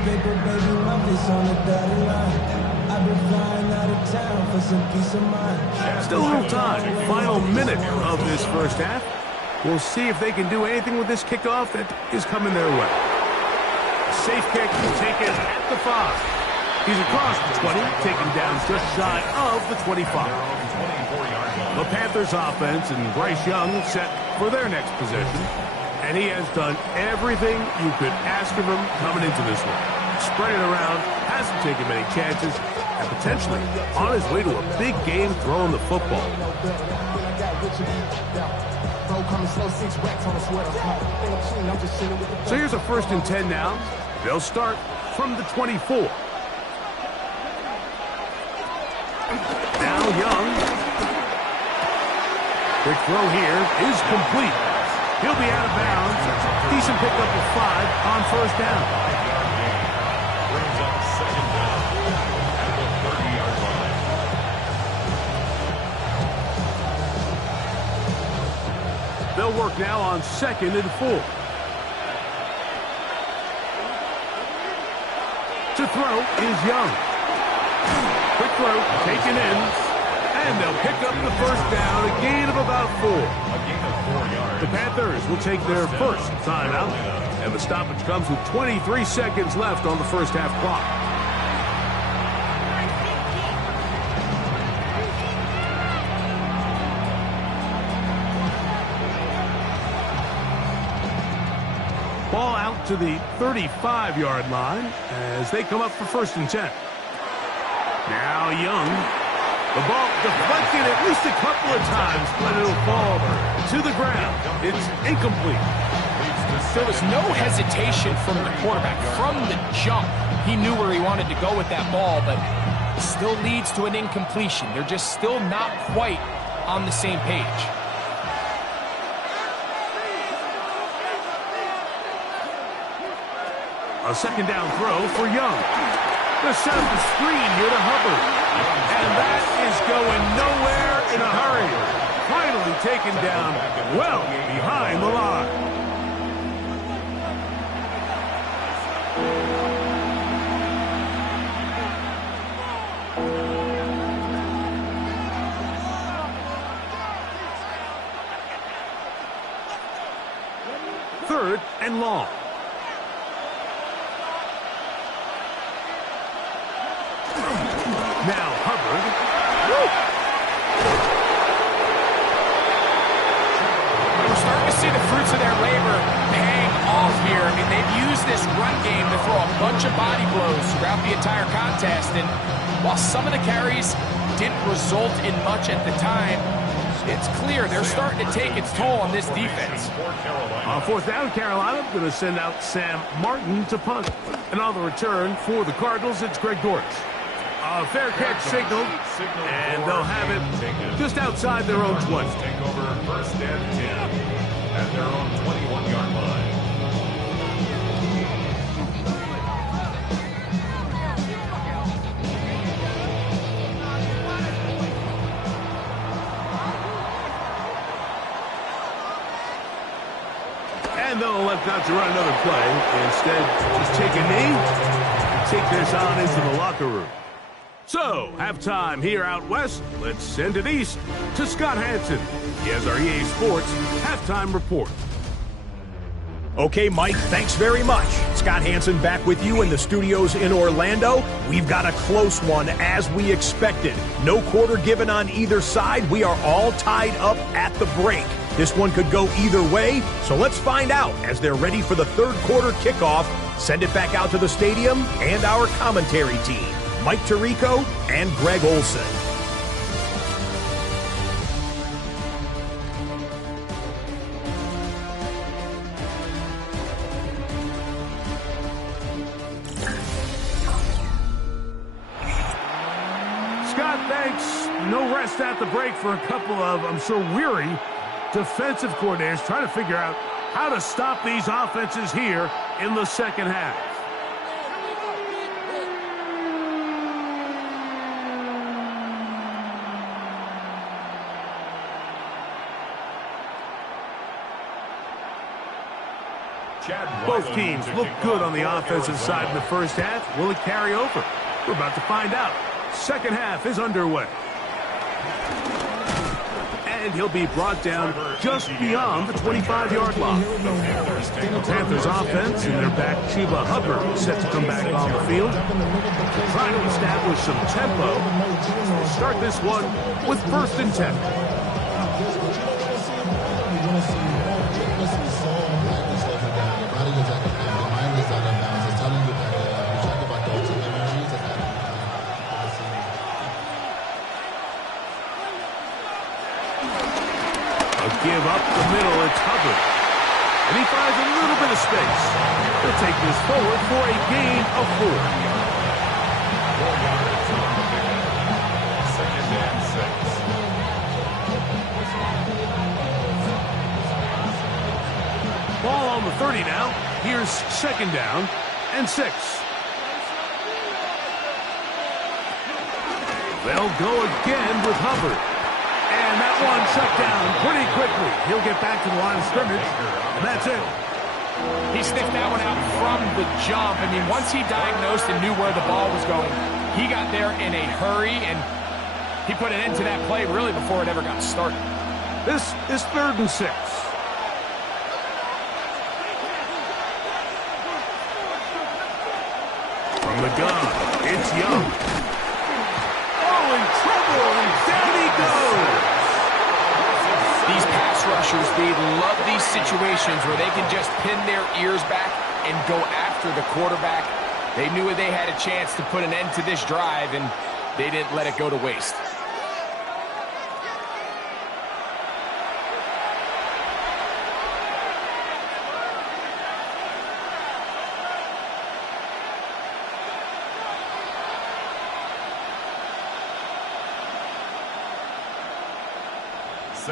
Paper, baby, on the dotted line. I've been flying out of town for some peace of mind. Still a little time. Final minute of this first half. We'll see if they can do anything with this kickoff that is coming their way. Safe kick taken at the 5. He's across the 20, taken down just shy of the 25. The Panthers offense and Bryce Young set for their next possession. And he has done everything you could ask of him coming into this one. Spread it around, hasn't taken many chances, and potentially on his way to a big game throwing the football. So here's a 1st and 10 now. They'll start from the 24. Now Young. Quick throw here is complete. He'll be out of bounds. Decent pickup of 5 on first down. 5-yard gain. Brings up second down at the 30-yard line. They'll work now on 2nd and 4. To throw is Young. Quick throw taken in, and they'll pick up the first down, a gain of about 4. A gain of 4 yards. The Panthers will take their first timeout, and the stoppage comes with 23 seconds left on the first half clock. Ball out to the 35-yard line as they come up for 1st and 10. Now Young. The ball deflected at least a couple of times, but it'll fall to the ground. It's incomplete. There was no hesitation from the quarterback. From the jump, he knew where he wanted to go with that ball, but it still leads to an incompletion. They're just still not quite on the same page. A 2nd down throw for Young. The set up the screen here to Hubbard. And that is going nowhere in a hurry. Finally taken down well behind the line. Third and long. Now Hubbard. We're starting to see the fruits of their labor paying off here. I mean, they've used this run game to throw a bunch of body blows throughout the entire contest. And while some of the carries didn't result in much at the time, it's clear they're starting to take its toll on this defense. On 4th down, Carolina going to send out Sam Martin to punt. And on the return for the Cardinals, it's Greg Dortch. A fair catch signal, and they'll have it just outside their own 20. Take over 1st and 10 at their own 21-yard line. And they'll elect not to run another play. Instead, just take a knee, take this on into the locker room. So, halftime here out west. Let's send it east to Scott Hansen. He has our EA Sports halftime report. Okay, Mike, thanks very much. Scott Hansen back with you in the studios in Orlando. We've got a close one, as we expected. No quarter given on either side. We are all tied up at the break. This one could go either way, so let's find out as they're ready for the 3rd quarter kickoff. Send it back out to the stadium and our commentary team, Mike Tirico and Greg Olson. Scott, thanks. No rest at the break for a couple of, I'm sure, weary defensive coordinators trying to figure out how to stop these offenses here in the 2nd half. Both teams look good on the offensive side in the 1st half. Will it carry over? We're about to find out. 2nd half is underway. And he'll be brought down just beyond the 25-yard line. The Panthers offense and their back Chuba Hubbard set to come back on the field. Trying to establish some tempo. We'll start this one with 1st and 10. Give up the middle, it's Hubbard. And he finds a little bit of space. He'll take this forward for a gain of 4. 4 yards on the pickup. 2nd and 6. 30 now. Here's second down and 6. They'll go again with Hubbard. And that one shut down pretty quickly. He'll get back to the line of scrimmage, and that's it. He sniffed that one out from the jump. I mean, once he diagnosed and knew where the ball was going, he got there in a hurry, and he put an end to that play really before it ever got started. This is 3rd and 6. From the gun, it's Young. Oh, in trouble, and down he goes. These pass rushers, they love these situations where they can just pin their ears back and go after the quarterback. They knew they had a chance to put an end to this drive, and they didn't let it go to waste.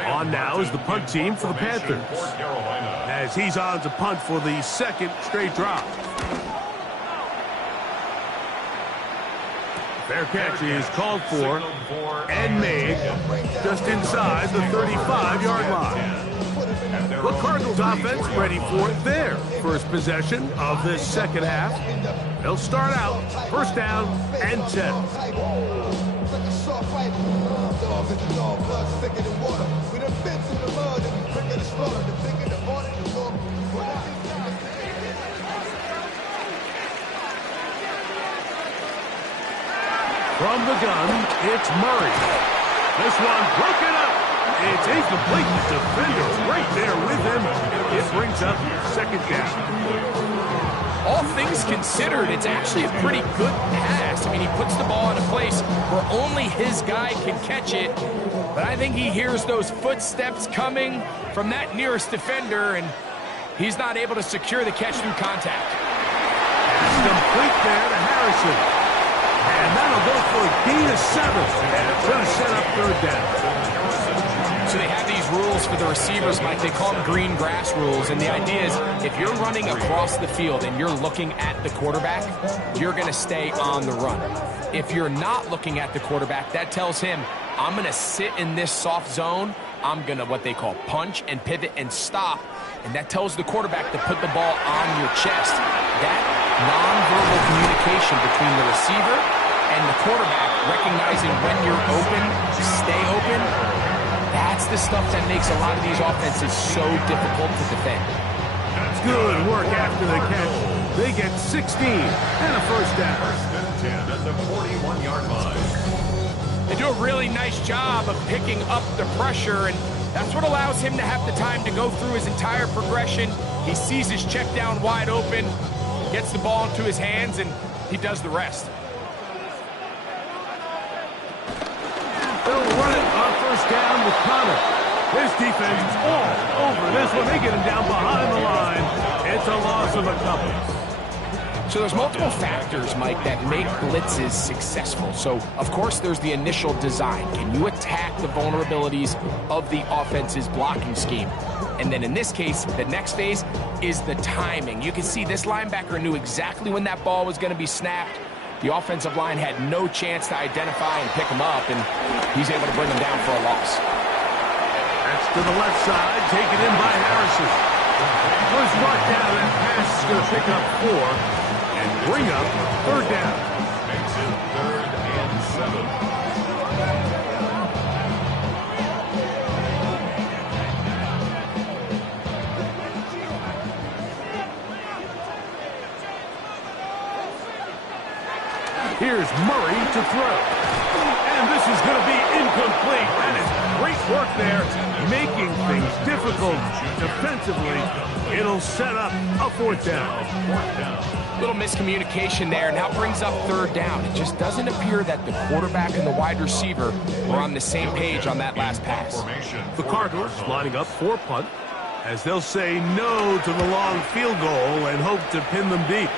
On now is the punt team for the Panthers, as he's on to punt for the 2nd straight drive. Fair catch is called for and made just inside the 35-yard line. The Cardinals offense ready for their first possession of this second half. They'll start out 1st down and 10. From the gun, it's Murray. This one broken up. It's incomplete. The defender right there with him. It brings up 2nd down. All things considered, it's actually a pretty good pass. I mean, he puts the ball in a place where only his guy can catch it. But I think he hears those footsteps coming from that nearest defender, and he's not able to secure the catch through contact. It's complete there to Harrison. And that'll go for a gain of 7. And it's going to set up 3rd down. So they have these rules for the receivers, Mike. They call them green grass rules. And the idea is if you're running across the field and you're looking at the quarterback, you're going to stay on the run. If you're not looking at the quarterback, that tells him, I'm going to sit in this soft zone. I'm going to what they call punch and pivot and stop. And that tells the quarterback to put the ball on your chest. That nonverbal communication between the receiver and the quarterback, recognizing when you're open, stay open, that's the stuff that makes a lot of these offenses so difficult to defend. That's good work after the catch. They get 16 and a 1st down. 1st and 10 at the 41-yard line. They do a really nice job of picking up the pressure, and that's what allows him to have the time to go through his entire progression. He sees his check down wide open, gets the ball into his hands, and he does the rest. They'll run it on 1st down with Connor. This defense is all over this one. They get him down behind the line. It's a loss of a couple. So there's multiple factors, Mike, that make blitzes successful. So, of course, there's the initial design. Can you attack the vulnerabilities of the offense's blocking scheme? And then in this case, the next phase is the timing. You can see this linebacker knew exactly when that ball was going to be snapped. The offensive line had no chance to identify and pick him up, and he's able to bring him down for a loss. That's to the left side, taken in by Harrison. First brought down, that pass is going to pick up 4 and bring up 3rd down. Makes it 3rd and 7. Here's Murray to throw. And this is going to be incomplete. That is great work there, making things difficult defensively. It'll set up a 4th down. Little miscommunication there. Now brings up 3rd down. It just doesn't appear that the quarterback and the wide receiver were on the same page on that last pass. The Cardinals lining up for punt, as they'll say no to the long field goal and hope to pin them deep.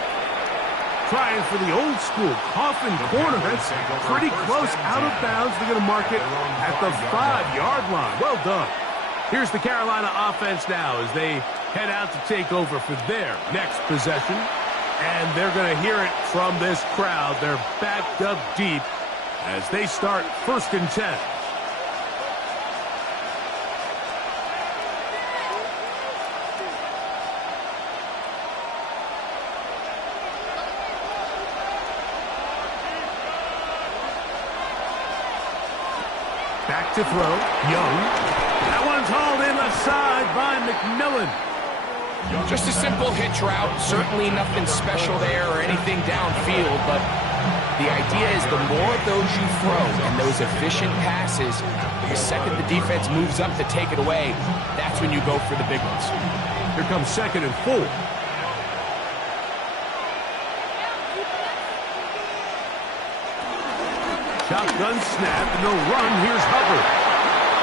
Trying for the old school coffin corner. That's pretty close out of bounds. They're going to mark it at the 5-yard line. Well done. Here's the Carolina offense now as they head out to take over for their next possession. And they're going to hear it from this crowd. They're backed up deep as they start 1st and 10. Back to throw. Young. That one's hauled in left side by McMillan. Just a simple hitch route. Certainly nothing special there or anything downfield, but the idea is the more of those you throw and those efficient passes, the second the defense moves up to take it away, that's when you go for the big ones. Here comes 2nd and 4. Shotgun snap, and they'll run. Here's Hubbard.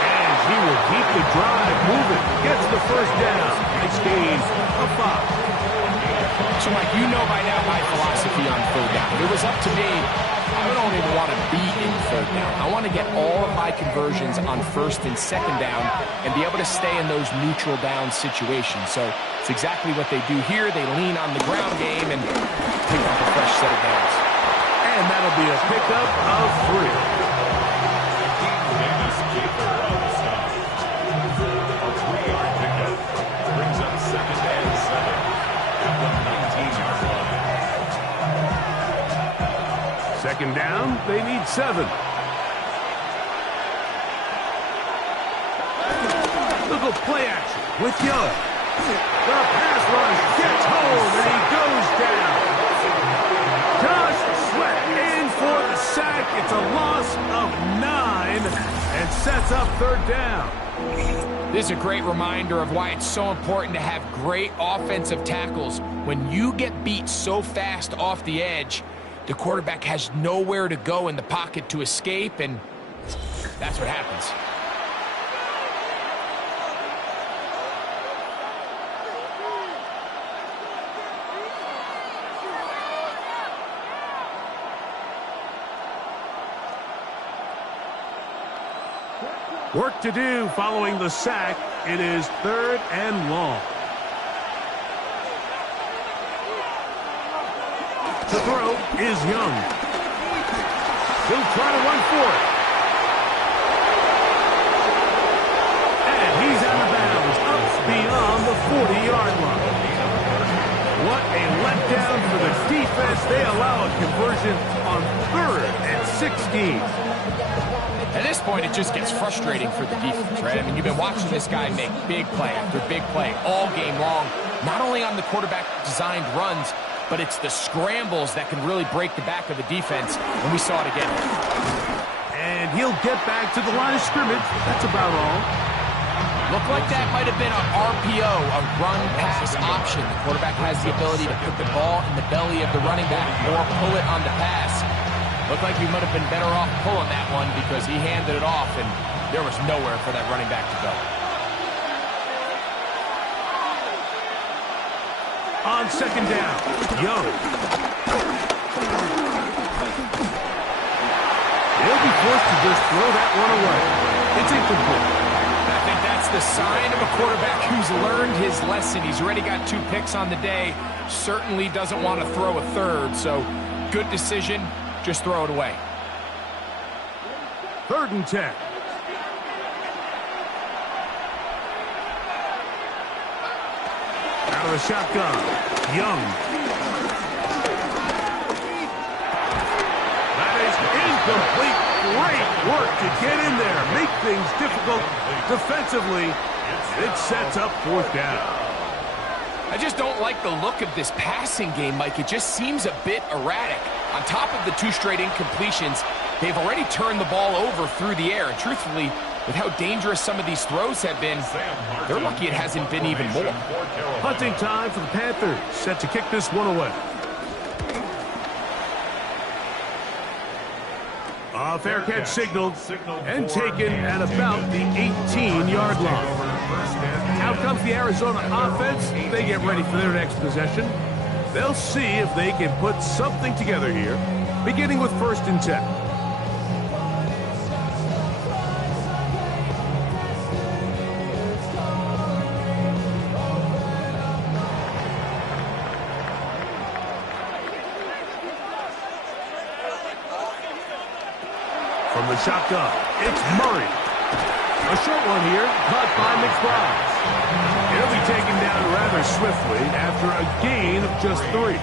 And he will keep the drive moving. Gets the 1st down. It's gain of 5. So, Mike, you know by now my philosophy on 3rd down. If it was up to me, I don't even want to be in 3rd down. I want to get all of my conversions on 1st and 2nd down and be able to stay in those neutral down situations. So it's exactly what they do here. They lean on the ground game and pick up a fresh set of downs. And that'll be a pickup of 3. Davis Jafer on the stop. A 3-yard pickup brings up 2nd and 7 at the 19-yard line. 2nd down, they need 7. Look at play action with Young. The pass rush gets home, and he goes down. Josh Sweat in for the sack. It's a loss of 9 and sets up 3rd down. This is a great reminder of why it's so important to have great offensive tackles. When you get beat so fast off the edge, the quarterback has nowhere to go in the pocket to escape, and that's what happens. Work to do following the sack. It is 3rd and long. The throw is Young. He'll try to run for it. And he's out of bounds, up beyond the 40-yard line. What a letdown for the defense. They allow a conversion on 3rd and 16. At this point, it just gets frustrating for the defense, right? I mean, you've been watching this guy make big play after big play all game long, not only on the quarterback-designed runs, but it's the scrambles that can really break the back of the defense, and we saw it again. And he'll get back to the line of scrimmage. That's about all. Looked like that might have been an RPO, a run-pass option. The quarterback has the ability to put the ball in the belly of the running back or pull it on the pass. Looked like he might have been better off pulling that one because he handed it off, and there was nowhere for that running back to go. On 2nd down, Young. He'll be forced to just throw that one away. It's incomplete. I think that's the sign of a quarterback who's learned his lesson. He's already got 2 picks on the day. Certainly doesn't want to throw a 3rd, so good decision. Just throw it away. 3rd and 10. Out of the shotgun, Young. That is incomplete. Great work to get in there. Make things difficult defensively. It sets up 4th down. I just don't like the look of this passing game, Mike. It just seems a bit erratic. On top of the 2 straight incompletions, they've already turned the ball over through the air. And truthfully, with how dangerous some of these throws have been, they're lucky it hasn't been even more. Hunting time for the Panthers, set to kick this one away. A fair catch signaled and taken at about the 18-yard line. Out comes the Arizona offense. They get ready for their next possession. They'll see if they can put something together here, beginning with 1st and 10. From the shotgun, it's Murray. A short one here, caught by McBride. He'll be taken down rather swiftly after a gain of just 3.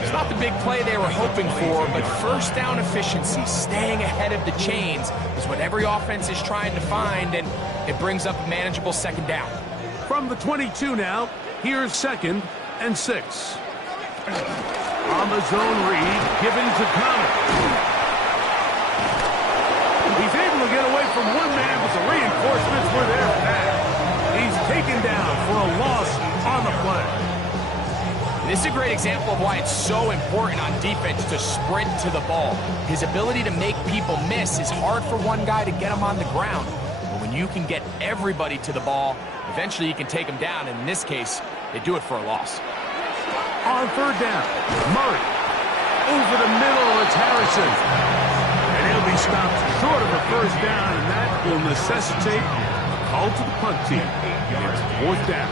It's not the big play they were hoping for, but first down efficiency, staying ahead of the chains, is what every offense is trying to find, and it brings up a manageable second down. From the 22 now, here's 2nd and 6. On the zone read, given to Connor. He's able to get away from one man, but the reinforcements were there fast. He's taken down for a loss on the play. This is a great example of why it's so important on defense to sprint to the ball. His ability to make people miss is hard for one guy to get him on the ground. But when you can get everybody to the ball, eventually you can take them down. And in this case, they do it for a loss. On 3rd down, Murray. Over the middle, it's Harrison. And he'll be stopped short of a first down, and that will necessitate a call to the punt team. It's 4th down.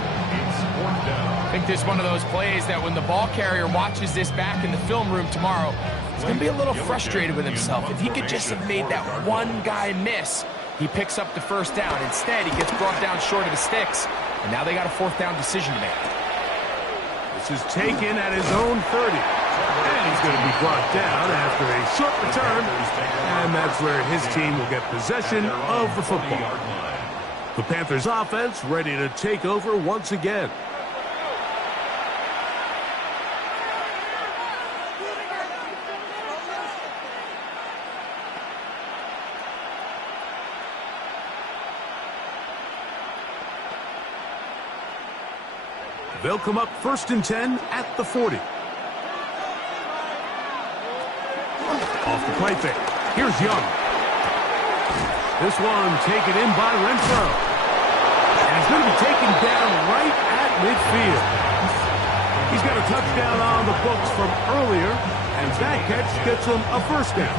I think this is one of those plays that when the ball carrier watches this back in the film room tomorrow, he's going to be a little frustrated with himself. If he could just have made that one guy miss, he picks up the first down. Instead, he gets brought down short of the sticks, and now they got a 4th down decision to make. This is taken at his own 30. And he's going to be brought down after a short return, and that's where his team will get possession of the football. The Panthers offense ready to take over once again. They'll come up 1st and 10 at the 40. Off the play fake. Here's Young. This one taken in by Renfro. And he's going to be taken down right at midfield. He's got a touchdown on the books from earlier, and that catch gets him a first down.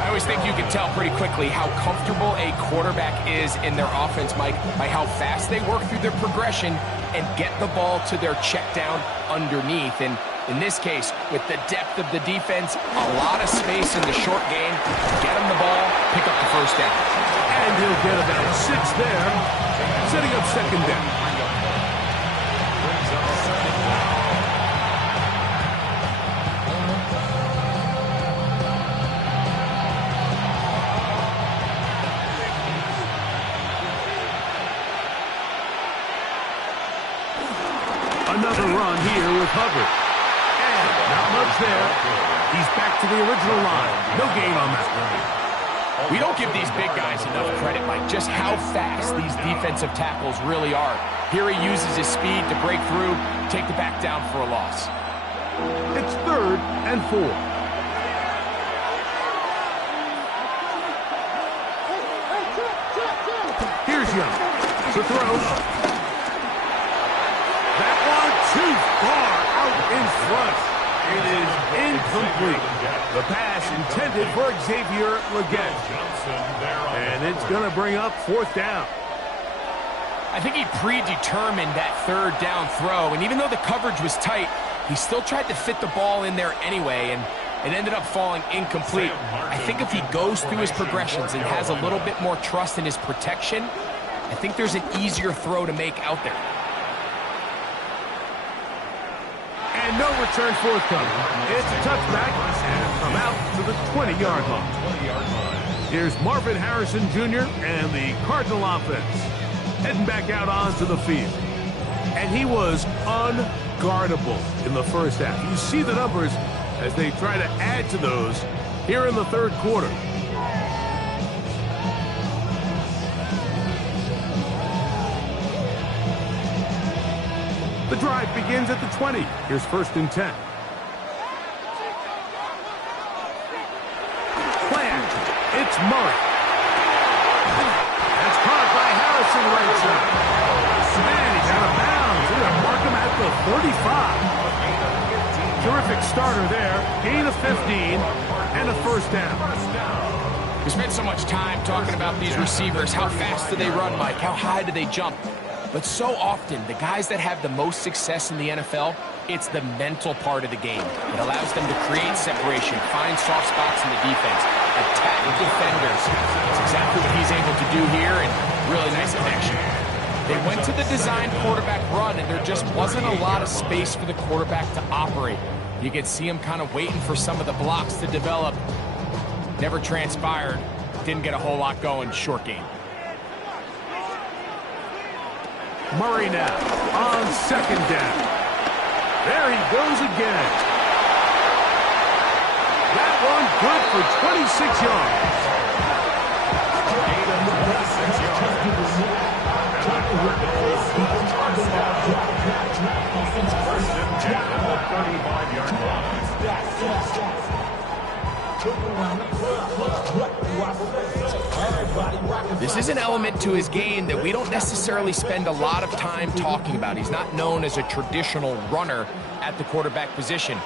I always think you can tell pretty quickly how comfortable a quarterback is in their offense, Mike, by how fast they work through their progression and get the ball to their check down underneath. And in this case, with the depth of the defense, a lot of space in the short game, get him the ball, pick up the first down. And he'll get about 6 there, setting up 2nd down. Another run here with Hubbard. And not much there. He's back to the original line. No gain on that one. We don't give these big guys enough credit, Mike, just how fast these defensive tackles really are. Here he uses his speed to break through, take the back down for a loss. It's 3rd and 4. Here's Young. The throw. That one too far out in front. It is incomplete. The pass intended for Xavier Legette. And it's going to bring up 4th down. I think he predetermined that 3rd down throw, and even though the coverage was tight, he still tried to fit the ball in there anyway, and it ended up falling incomplete. I think if he goes through his progressions and has a little bit more trust in his protection, I think there's an easier throw to make out there. And no return forthcoming. It's a touchback and come out to the 20-yard line. Here's Marvin Harrison Jr. and the Cardinal offense heading back out onto the field. And he was unguardable in the first half. You see the numbers as they try to add to those here in the 3rd quarter. The drive begins at the 20. Here's 1st and 10. Play action. It's Murray. That's caught by Harrison right side. And he's out of bounds. They're going to mark him at the 35. Terrific starter there. Gain of 15 and a first down. We spent so much time talking about these receivers. How fast do they run, Mike? How high do they jump? But so often, the guys that have the most success in the NFL, it's the mental part of the game. It allows them to create separation, find soft spots in the defense, attack defenders. That's exactly what he's able to do here, and really nice connection. They went to the design quarterback run, and there just wasn't a lot of space for the quarterback to operate. You could see him kind of waiting for some of the blocks to develop. Never transpired. Didn't get a whole lot going. Short game. Murray now on second down. There he goes again. That one good for 26 yards. First and 10 on the 35-yard line. This is an element to his game that we don't necessarily spend a lot of time talking about. He's not known as a traditional runner at the quarterback position.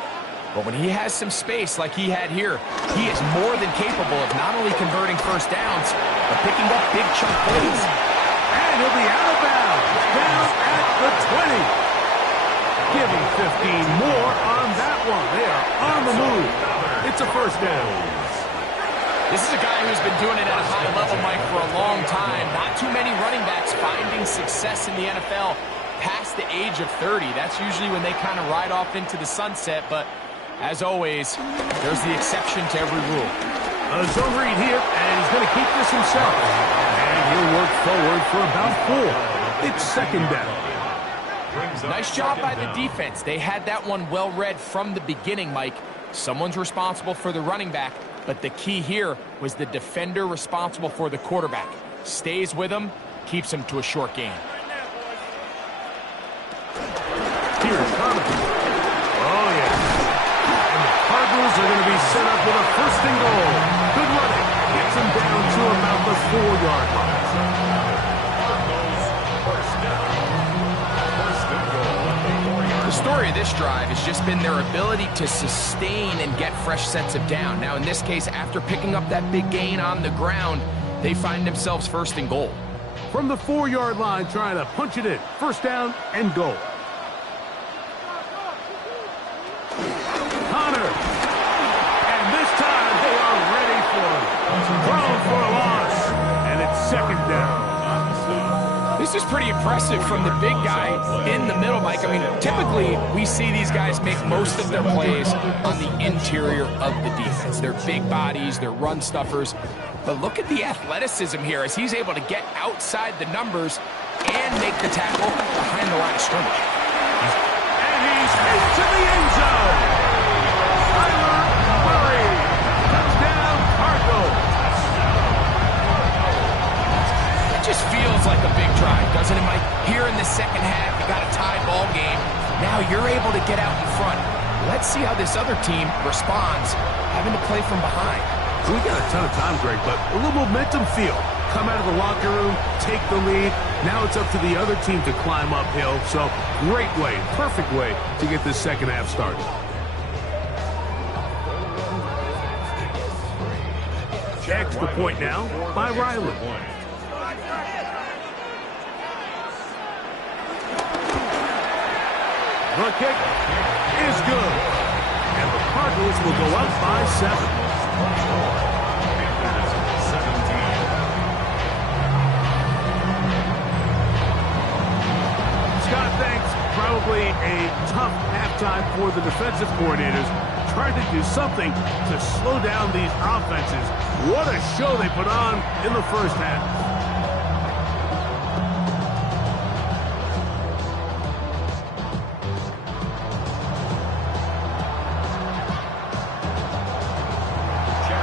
But when he has some space like he had here, he is more than capable of not only converting first downs, but picking up big chunk plays. And he'll be out of bounds, down at the 20. Give him 15 more on that one. They are on the move. It's a first down. This is a guy who's been doing it at a high level, Mike, for a long time. Not too many running backs finding success in the NFL past the age of 30. That's usually when they kind of ride off into the sunset, but as always, there's the exception to every rule. A zone read here, and he's going to keep this himself. And he'll work forward for about 4. It's second down. Nice job by the defense. They had that one well read from the beginning, Mike. Someone's responsible for the running back, but the key here was the defender responsible for the quarterback. Stays with him, keeps him to a short gain. Here's Cardnails. Oh, yeah. And the Cardinals are going to be set up with a first and goal. Good running. Gets them down to about the 4-yard line. The story of this drive has just been their ability to sustain and get fresh sets of down. Now, in this case, after picking up that big gain on the ground, they find themselves first and goal. From the 4-yard line, trying to punch it in. First down and goal. Connor. And this time, they are ready for him. Thrown for a loss. And it's second down. This is pretty impressive from the big guy in the middle, Mike. I mean, typically we see these guys make most of their plays on the interior of the defense. They're big bodies, they're run stuffers. But look at the athleticism here as he's able to get outside the numbers and make the tackle behind the line of scrimmage. And he's into the end zone. Murray. Touchdown, Cardinals. Just feels like a big drive, doesn't it, Mike? Here in the second half, you got a tie ball game. Now you're able to get out in front. Let's see how this other team responds, having to play from behind. We got a ton of time, Greg, but a little momentum feel. Come out of the locker room, take the lead. Now it's up to the other team to climb uphill. So great way, perfect way to get this second half started. Extra point now by Riley. The kick is good. And the Cardinals will go up by 7. Scott, thanks. Probably a tough halftime for the defensive coordinators. Trying to do something to slow down these offenses. What a show they put on in the first half.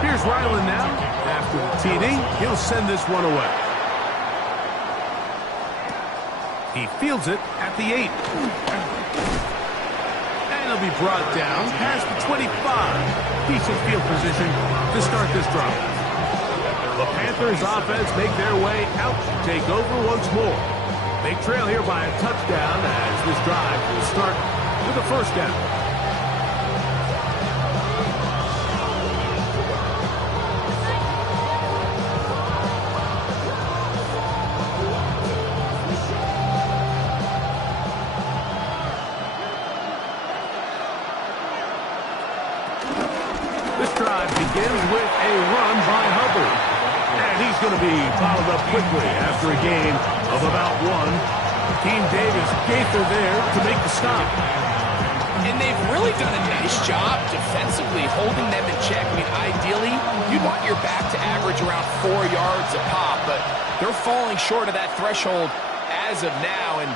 Here's Ryland now. After the TD, he'll send this one away. He fields it at the 8. And he'll be brought down past the 25. Decent field position to start this drive. The Panthers offense make their way out to take over once more. They trail here by a touchdown as this drive will start with a first down. This drive begins with a run by Hubbard. And he's going to be followed up quickly after a gain of about 1. Team Davis Gaither there to make the stop. And they've really done a nice job defensively holding them in check. I mean, ideally, you'd want your back to average around 4 yards a pop, but they're falling short of that threshold as of now, and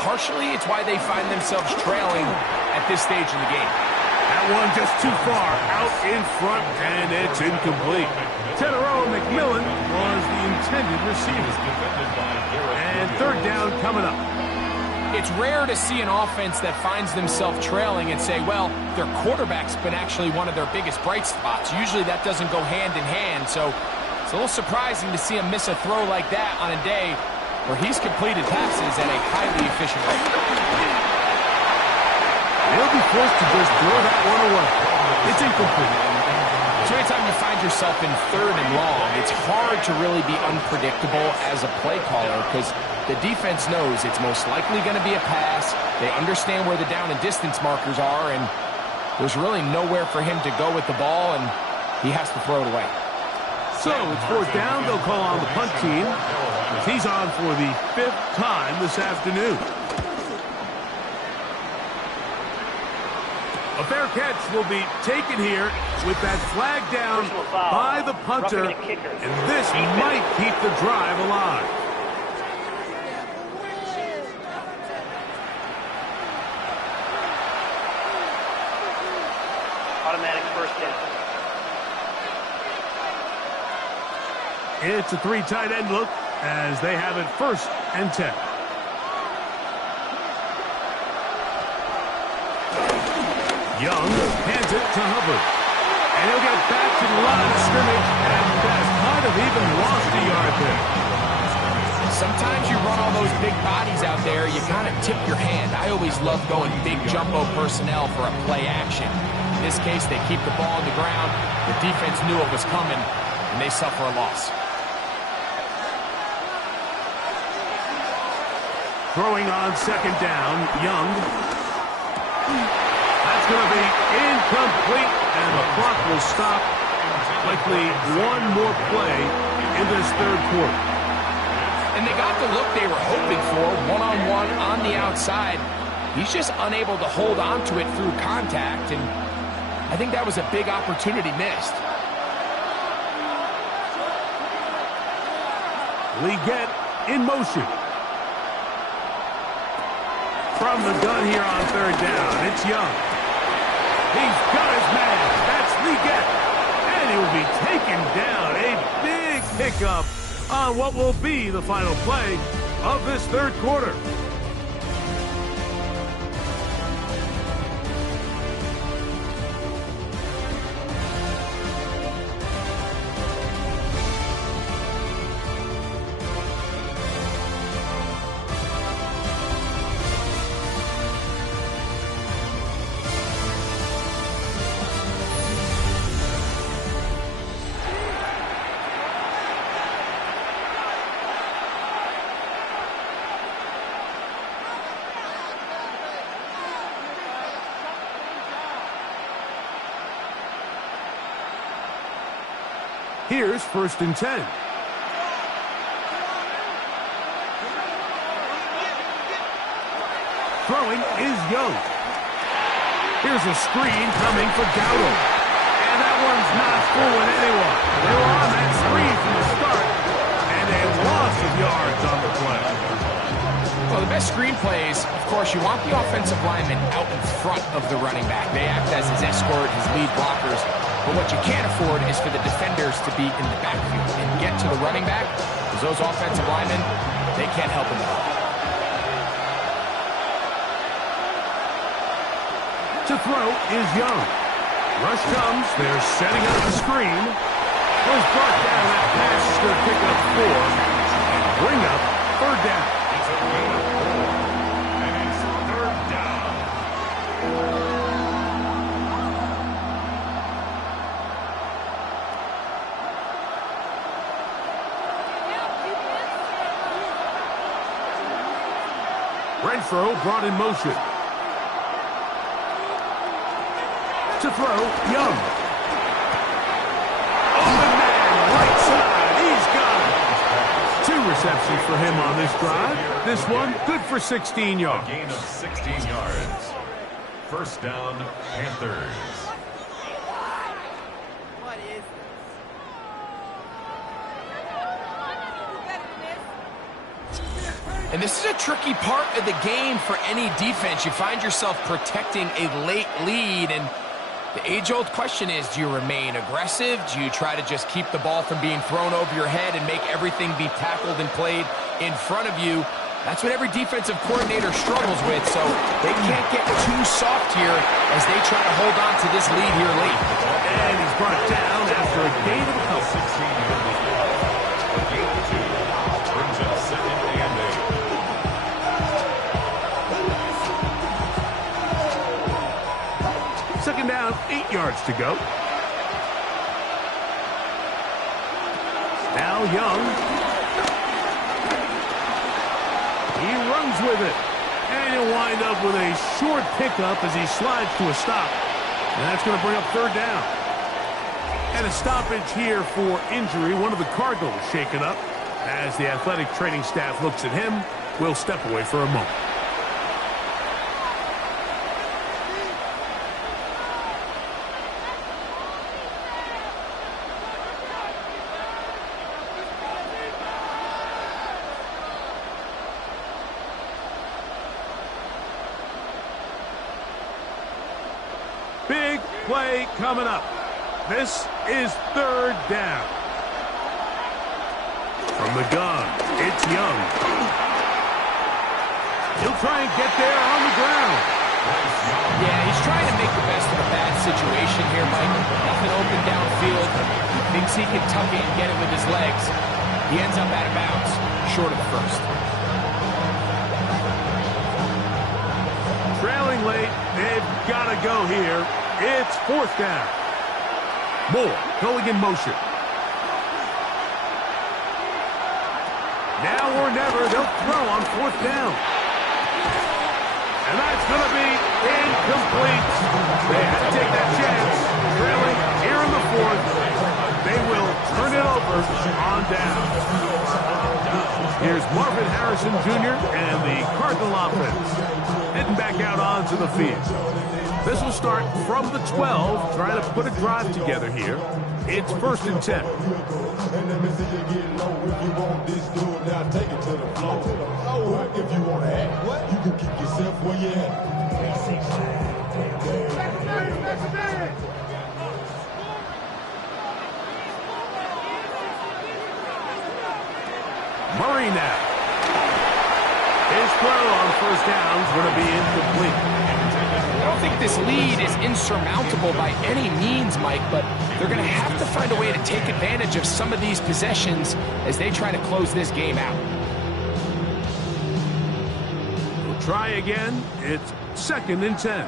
partially it's why they find themselves trailing at this stage in the game. That one just too far out in front, and it's incomplete. Tedero McMillan was the intended receiver. And third down coming up. It's rare to see an offense that finds themselves trailing and say, well, their quarterback's been actually one of their biggest bright spots. Usually that doesn't go hand in hand, so it's a little surprising to see him miss a throw like that on a day where he's completed passes at a highly efficient rate. He'll be forced to just throw that one away. It's incomplete. So anytime you find yourself in 3rd and long, it's hard to really be unpredictable as a play caller because the defense knows it's most likely going to be a pass. They understand where the down and distance markers are, and there's really nowhere for him to go with the ball, and he has to throw it away. So it's 4th down. They'll call on the punt team. He's on for the 5th time this afternoon. A fair catch will be taken here with that flag down by the punter, and this might keep the drive alive. Automatic first down. It's a 3 tight end look as they have it 1st and 10. Young hands it to Hubbard. And he'll get back to the line of scrimmage at best. Might have even lost a yard there. Sometimes you run all those big bodies out there, you kind of tip your hand. I always love going big jumbo personnel for a play action. In this case, they keep the ball on the ground. The defense knew it was coming, and they suffer a loss. Throwing on 2nd down, Young. That's going to be incomplete, and the clock will stop. Likely one more play in this 3rd quarter. And they got the look they were hoping for, one-on-one on the outside. He's just unable to hold on to it through contact, and I think that was a big opportunity missed. Leggett in motion. From the gun here on 3rd down, it's Young. He's got his man. That's Leggett. And he will be taken down. A big pickup on what will be the final play of this 3rd quarter. Here's 1st and 10. Throwing is Young. Here's a screen coming for Gaudo. And that one's not fooling anyone. They were on that screen from the start, and a loss of yards on the play. Well, the best screen plays, of course, you want the offensive lineman out in front of the running back. They act as his escort, his lead blockers. But what you can't afford is for the defenders to be in the backfield and get to the running back, because those offensive linemen, they can't help him at all. To throw is Young. Rush comes. They're setting up the screen. Was brought down. That pass is going to pick up 4 and bring up 3rd down. It's a win of 4, and it's 3rd down. Renfro brought in motion. To throw, Young. options for him on this drive. This one, good for 16 yards. A gain of 16 yards. First down, Panthers. And this is a tricky part of the game for any defense. You find yourself protecting a late lead, and the age-old question is, do you remain aggressive? Do you try to just keep the ball from being thrown over your head and make everything be tackled and played in front of you? That's what every defensive coordinator struggles with, so they can't get too soft here as they try to hold on to this lead here late. And he's brought down after a gain of a couple. 16 yards. A gain of 2. Brings up second and 8. Second down, 8 yards to go. Now Young. He runs with it. And he'll wind up with a short pickup as he slides to a stop. And that's going to bring up third down. And a stoppage here for injury. One of the Cardinals shaken up. As the athletic training staff looks at him, we'll step away for a moment. Big play coming up. This is third down. From the gun, it's Young. He'll try and get there on the ground. Yeah, he's trying to make the best of a bad situation here, Mike. Nothing open downfield. Thinks he can tuck it and get it with his legs. He ends up out of bounds, short of the first. Trailing late, they've got to go here. It's fourth down. Moore going in motion. Now or never, they'll throw on fourth down. And that's going to be incomplete. They had to take that chance. Trailing here in the fourth. They will turn it over on down. Here's Marvin Harrison Jr. and the Cardinal offense heading back out onto the field. This will start from the 12, trying to put a drive together here. It's first and 10. Murray now. His throw on first down is going to be incomplete. I don't think this lead is insurmountable by any means, Mike, but they're going to have to find a way to take advantage of some of these possessions as they try to close this game out. We'll try again. It's second and 10.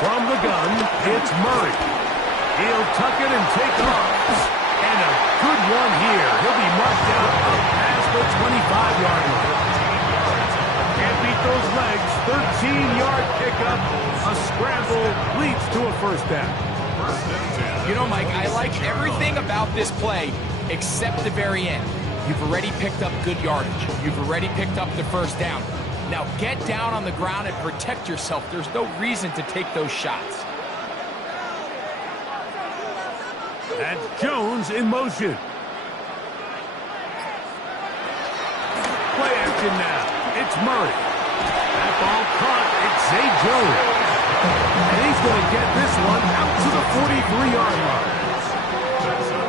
From the gun, it's Murray. He'll tuck it and take off. And a good one here. He'll be marked down past the 25-yard line. Can't beat those legs. 13-yard pickup. A scramble leads to a first down. You know, Mike, I like everything about this play except the very end. You've already picked up good yardage. You've already picked up the first down. Now get down on the ground and protect yourself. There's no reason to take those shots. That's Jones in motion. Play action now. It's Murray. That ball caught. It's Zay Jones. And he's going to get this one out to the 43-yard line.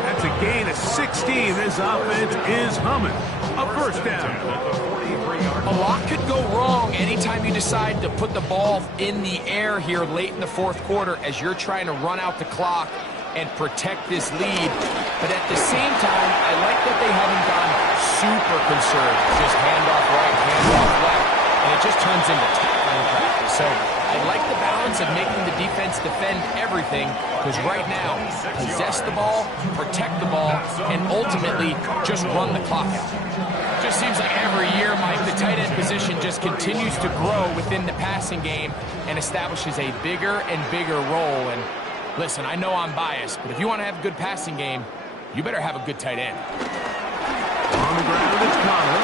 That's a gain of 16. This offense is humming. A first down. A lot could go wrong anytime you decide to put the ball in the air here late in the fourth quarter as you're trying to run out the clock and protect this lead. But at the same time, I like that they haven't gone super conservative. Just hand off right, hand off left, and it just turns into tackling practice. So I like the balance of making the defense defend everything, because right now, possess the ball, protect the ball, and ultimately just run the clock out. Just seems like every year, Mike, the tight end position just continues to grow within the passing game and establishes a bigger and bigger role. And Listen, I know I'm biased, but if you want to have a good passing game, you better have a good tight end. On the ground, it's Connor.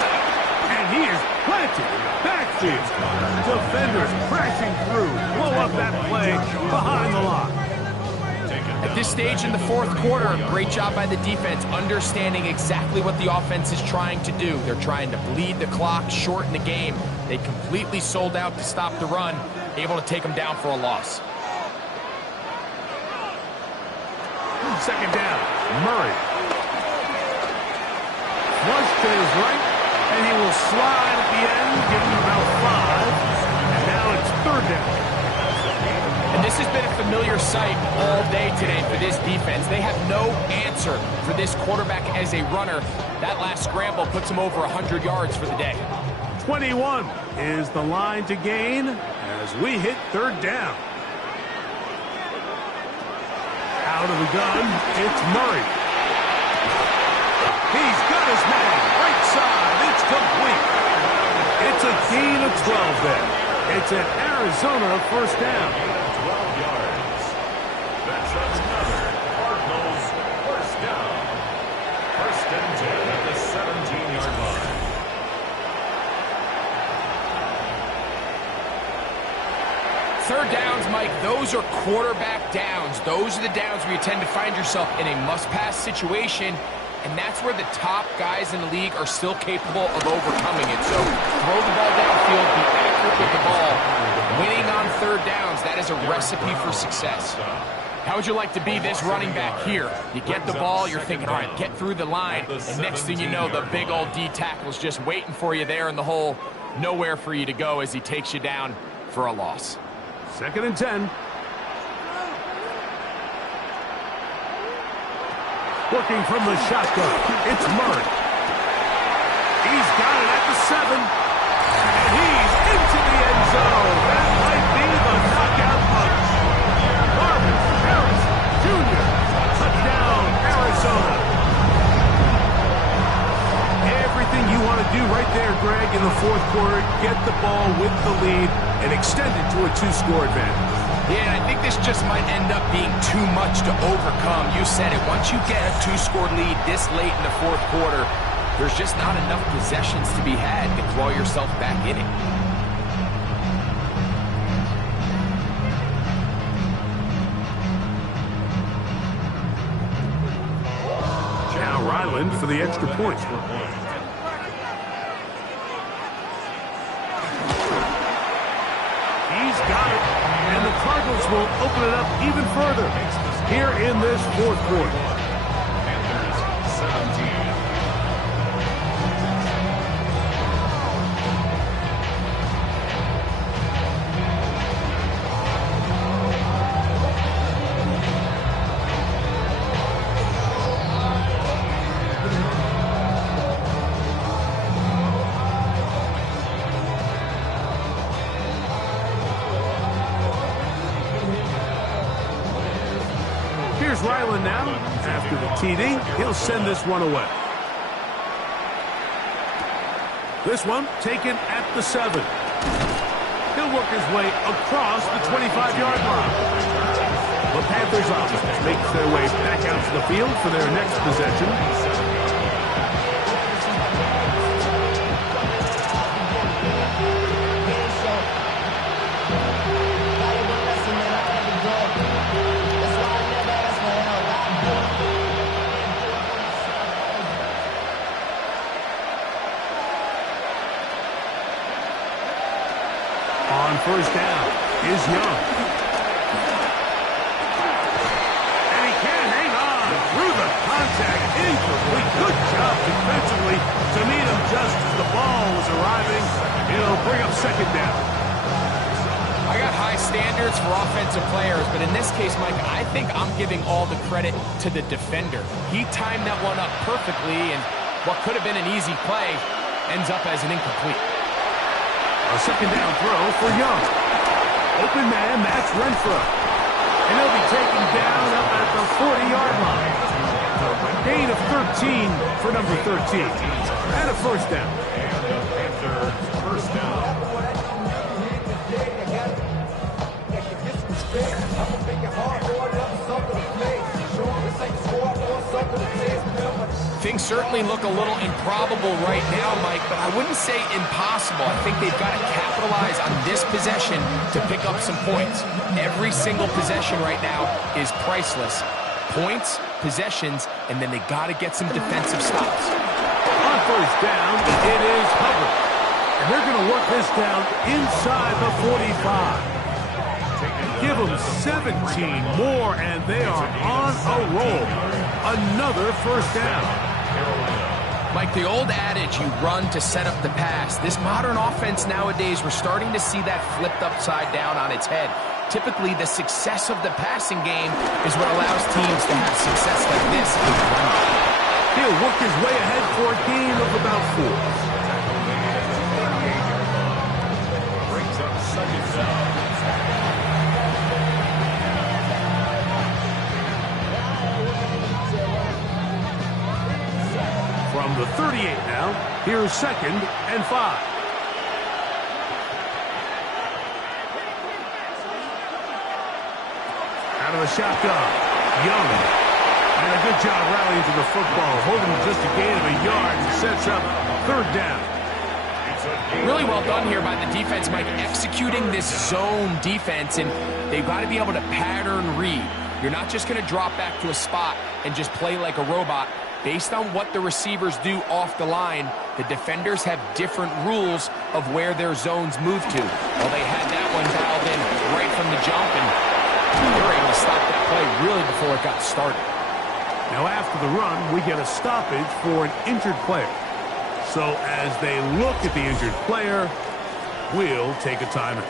And he is planted in the backfield. Defenders crashing through. Blow up that play behind the line. At this stage in the fourth quarter, great job by the defense, understanding exactly what the offense is trying to do. They're trying to bleed the clock, shorten the game. They completely sold out to stop the run, able to take them down for a loss. Second down, Murray. Flush to his right, and he will slide at the end, giving him about 5. And now it's third down. And this has been a familiar sight all day today for this defense. They have no answer for this quarterback as a runner. That last scramble puts him over 100 yards for the day. 21 is the line to gain as we hit third down. Out of the gun, it's Murray. He's got his man, right side, it's complete. It's a gain of 12 there. It's an Arizona first down. 12 yards. That's another Cardinals first down. First and 10 at the 17-yard line. Third downs, Mike, those are quarterback downs. Those are the downs where you tend to find yourself in a must-pass situation, and that's where the top guys in the league are still capable of overcoming it. So throw the ball downfield, be accurate with the ball. Winning on third downs, that is a recipe for success. How would you like to be this running back here? You get the ball, you're thinking, all right, get through the line, and next thing you know, the big old D tackle's just waiting for you there in the hole. Nowhere for you to go as he takes you down for a loss. Second and 10. Working from the shotgun, it's Murray. He's got it at the 7. And he's into the end zone. That might be the knockout punch. Marvin Harris Jr. Touchdown, Arizona. Everything you want to do right there, Greg, in the fourth quarter, get the ball with the lead and extend it to a 2-score advantage. Yeah, and I think this just might end up being too much to overcome. You said it. Once you get a 2-score lead this late in the fourth quarter, there's just not enough possessions to be had to claw yourself back in it. Now Ryland for the extra point. He's got it, and the Cardinals will open it up even further here in this fourth quarter. Panthers 17. Here's Ryland now. After the TD, he'll send this one away. This one taken at the 7. He'll work his way across the 25-yard line. The Panthers offense makes their way back out to the field for their next possession. On first down is Young. And he can't hang on through the contact. Incomplete. Good job defensively to meet him just as the ball was arriving. It'll bring up second down. I got high standards for offensive players, but in this case, Mike, I think I'm giving all the credit to the defender. He timed that one up perfectly, and what could have been an easy play ends up as an incomplete. A second down throw for Young. Open man, that's Renfro. And he'll be taken down up at the 40-yard line. Gain of 13 for number 13. And a first down. And a Panther first down. I'm gonna make it hard for you. Things certainly look a little improbable right now, Mike, but I wouldn't say impossible. I think they've got to capitalize on this possession to pick up some points. Every single possession right now is priceless. Points, possessions, and then they got to get some defensive stops. On first down, it is Hubbard. And they're going to work this down inside the 45. Give them 17 more, and they are on a roll. Another first down. Mike, the old adage, you run to set up the pass. This modern offense nowadays, we're starting to see that flipped upside down on its head. Typically, the success of the passing game is what allows teams to have success like this. He'll work his way ahead for a gain of about 4. Brings up second down. From the 38 now, here's 2nd and 5. Out of the shotgun, Young. And a good job rallying to the football, holding just a gain of a yard and sets up 3rd down. Really well done here by the defense, Mike, executing this zone defense, and they've got to be able to pattern read. You're not just going to drop back to a spot and just play like a robot. Based on what the receivers do off the line, the defenders have different rules of where their zones move to. Well, they had that one dialed in right from the jump, and they were able to stop that play really before it got started. Now after the run, we get a stoppage for an injured player. So as they look at the injured player, we'll take a timeout.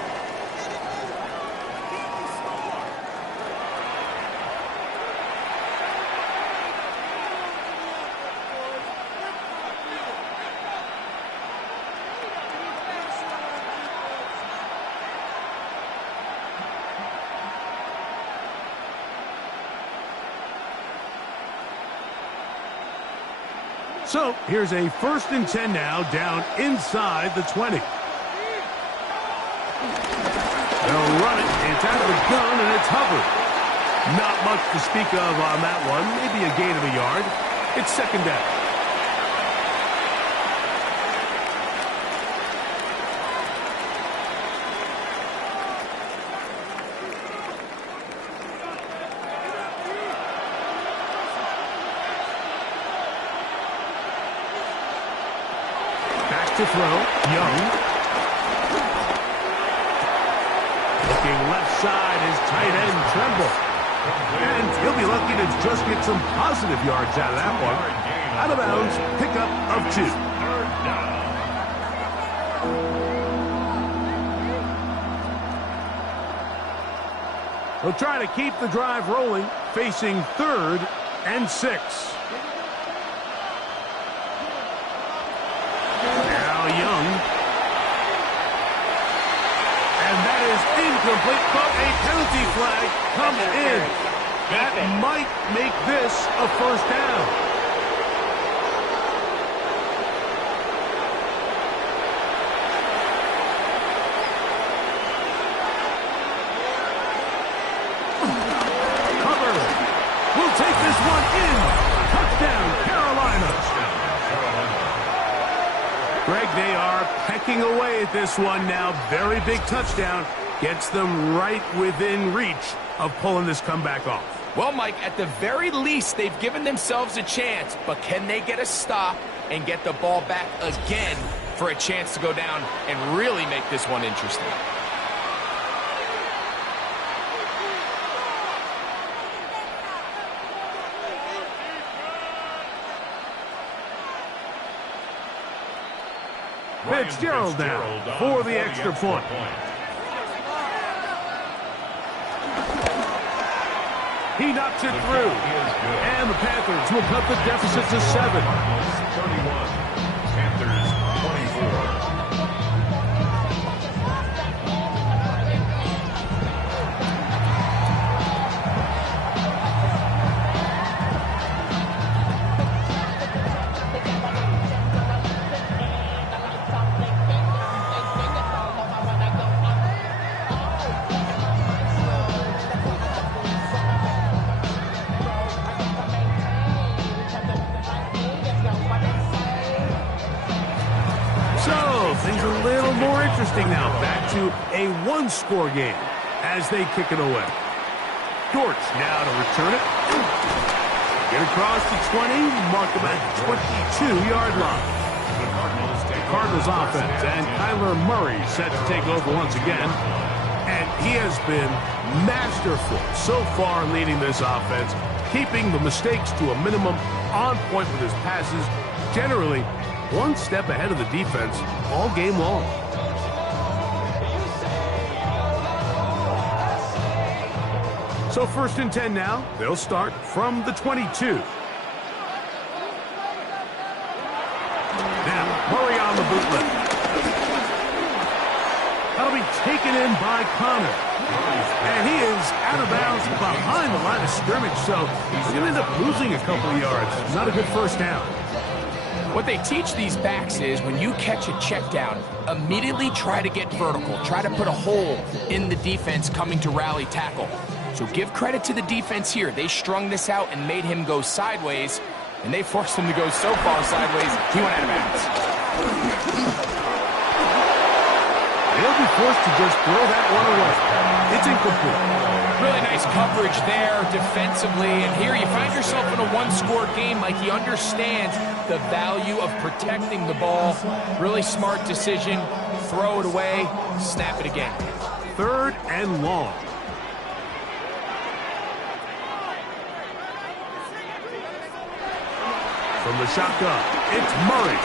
So here's a 1st and 10 now, down inside the 20. They'll run it. It's out of the gun, and it's Hubbard. Not much to speak of on that one. Maybe a gain of a yard. It's 2nd down. To throw, Young. Looking left side is tight end Tremble. And he'll be lucky to just get some positive yards out of that one. Out of bounds, pickup of 2. 3rd down. They'll try to keep the drive rolling, facing 3rd and 6. Young. And that is incomplete, but a penalty flag comes in. That might make this a 1st down. Cover. We'll take this one in. Touchdown, Carolina. Greg, they are pecking away at this one now. Very big touchdown. Gets them right within reach of pulling this comeback off. Well, Mike, at the very least, they've given themselves a chance, but can they get a stop and get the ball back again for a chance to go down and really make this one interesting? Fitzgerald now for the extra point. He knocks it through. And the Panthers will cut the deficit to 7. 31. Panthers 24. Shifting now back to a one-score game as they kick it away. Dortch now to return it. Get across the 20, mark them at the 22-yard line. Cardinals offense, and Kyler Murray set to take over once again. And he has been masterful so far leading this offense, keeping the mistakes to a minimum, on point with his passes, generally one step ahead of the defense all game long. So 1st and 10 now. They'll start from the 22. Murray on the bootleg. That'll be taken in by Connor. And he is out of bounds behind the line of scrimmage, so he's going to end up losing a couple of yards. Not a good first down. What they teach these backs is when you catch a check down, immediately try to get vertical. Try to put a hole in the defense coming to rally tackle. So give credit to the defense here. They strung this out and made him go sideways, and they forced him to go so far sideways, he went out of bounds. They'll be forced to just throw that one away. It's incomplete. Really nice coverage there defensively. And here you find yourself in a one-score game. Like, he understands the value of protecting the ball. Really smart decision. Throw it away. Snap it again. 3rd and long. From the shotgun, it's Murray.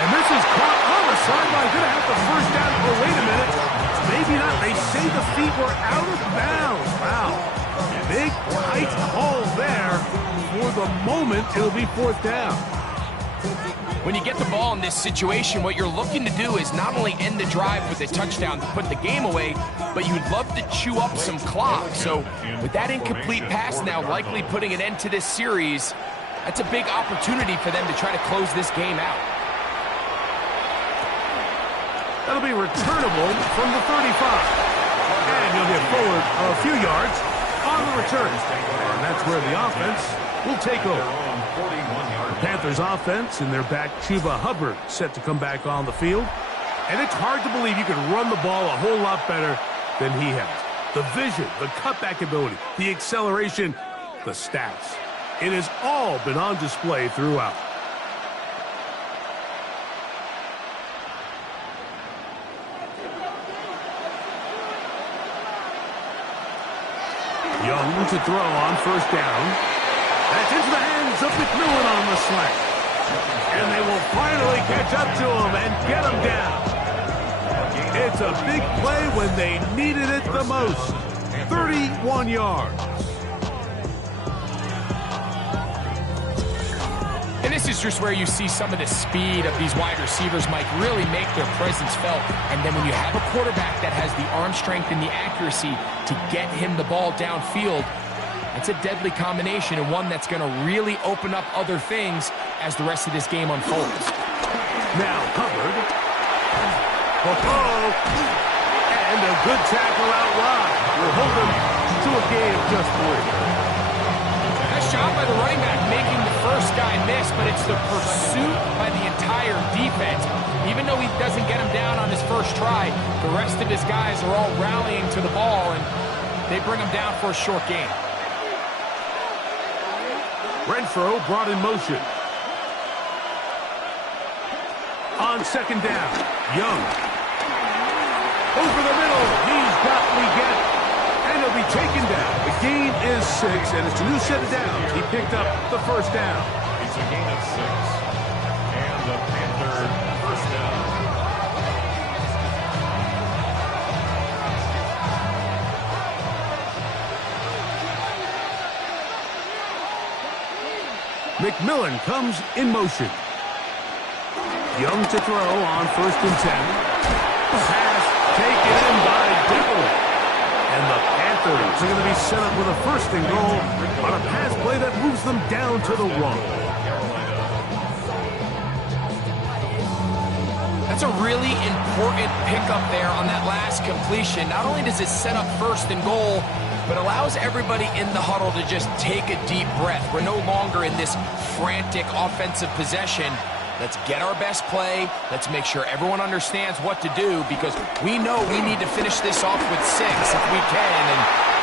And this is caught on the sideline. Going to have the first down. Oh, wait a minute. Maybe not. They say the feet were out of bounds. Wow. Big, tight haul there. For the moment, it'll be 4th down. When you get the ball in this situation, what you're looking to do is not only end the drive with a touchdown to put the game away, but you'd love to chew up some clock. So with that incomplete pass now likely putting an end to this series, that's a big opportunity for them to try to close this game out. That'll be returnable from the 35. And he'll get forward a few yards on the return. And that's where the offense will take over. The Panthers offense and their back Chuba Hubbard set to come back on the field. And it's hard to believe you can run the ball a whole lot better than he has. The vision, the cutback ability, the acceleration, the stats. It has all been on display throughout. Young to throw on 1st down. That's into the hands of McMillan on the slant. And they will finally catch up to him and get him down. It's a big play when they needed it the most. 31 yards. And this is just where you see some of the speed of these wide receivers, Mike, really make their presence felt. And then when you have a quarterback that has the arm strength and the accuracy to get him the ball downfield, it's a deadly combination and one that's going to really open up other things as the rest of this game unfolds. Now Hubbard. And a good tackle out wide. Will hold them to a gain of just 3. Nice job by the running back making the first guy miss, but it's the pursuit by the entire defense. Even though he doesn't get him down on his first try, the rest of his guys are all rallying to the ball, and they bring him down for a short gain. Renfro brought in motion. On 2nd down, Young. Over the middle, he's got Leggett. And he'll be taken down. The gain is 6, and it's a new set of downs. He picked up the 1st down. It's a gain of 6. And the Panther 1st down. McMillan comes in motion. Young to throw on 1st and 10. Pass taken in by Devlin. And the Panthers are going to be set up with a 1st and goal on a pass play that moves them down to the 1. That's a really important pickup there on that last completion. Not only does it set up 1st and goal, but allows everybody in the huddle to just take a deep breath. We're no longer in this frantic offensive possession. Let's get our best play. Let's make sure everyone understands what to do, because we know we need to finish this off with 6 if we can, and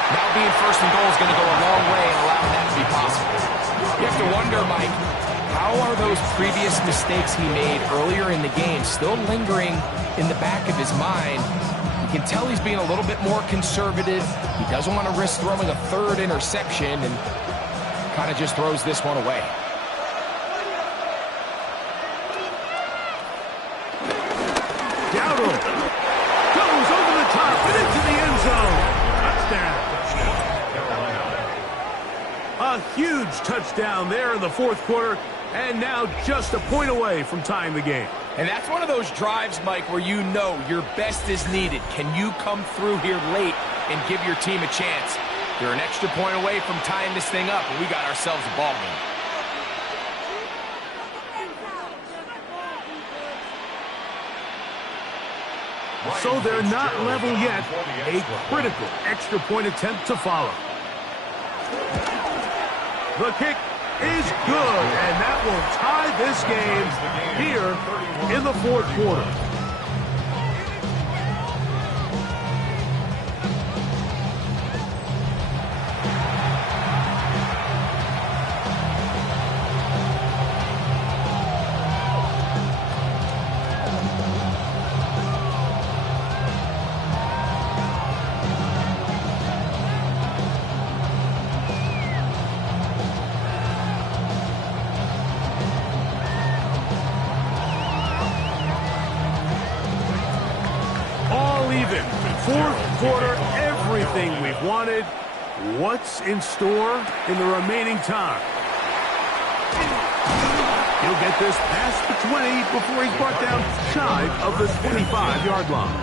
now being first and goal is going to go a long way in allowing that to be possible. You have to wonder, Mike, how are those previous mistakes he made earlier in the game still lingering in the back of his mind? You can tell he's being a little bit more conservative. He doesn't want to risk throwing a 3rd interception, and kind of just throws this one away. Dowdle goes over the top and into the end zone. Touchdown. A huge touchdown there in the 4th quarter, and now just a point away from tying the game. And that's one of those drives, Mike, where you know your best is needed. Can you come through here late and give your team a chance? You're an extra point away from tying this thing up, and we got ourselves a ball game. So they're not level yet. A critical extra point attempt to follow. The kick is good, and that will tie this game here in the 4th quarter. Even. 4th quarter, everything we've wanted. What's in store in the remaining time? He'll get this past the 20 before he's brought down shy of the 25-yard line.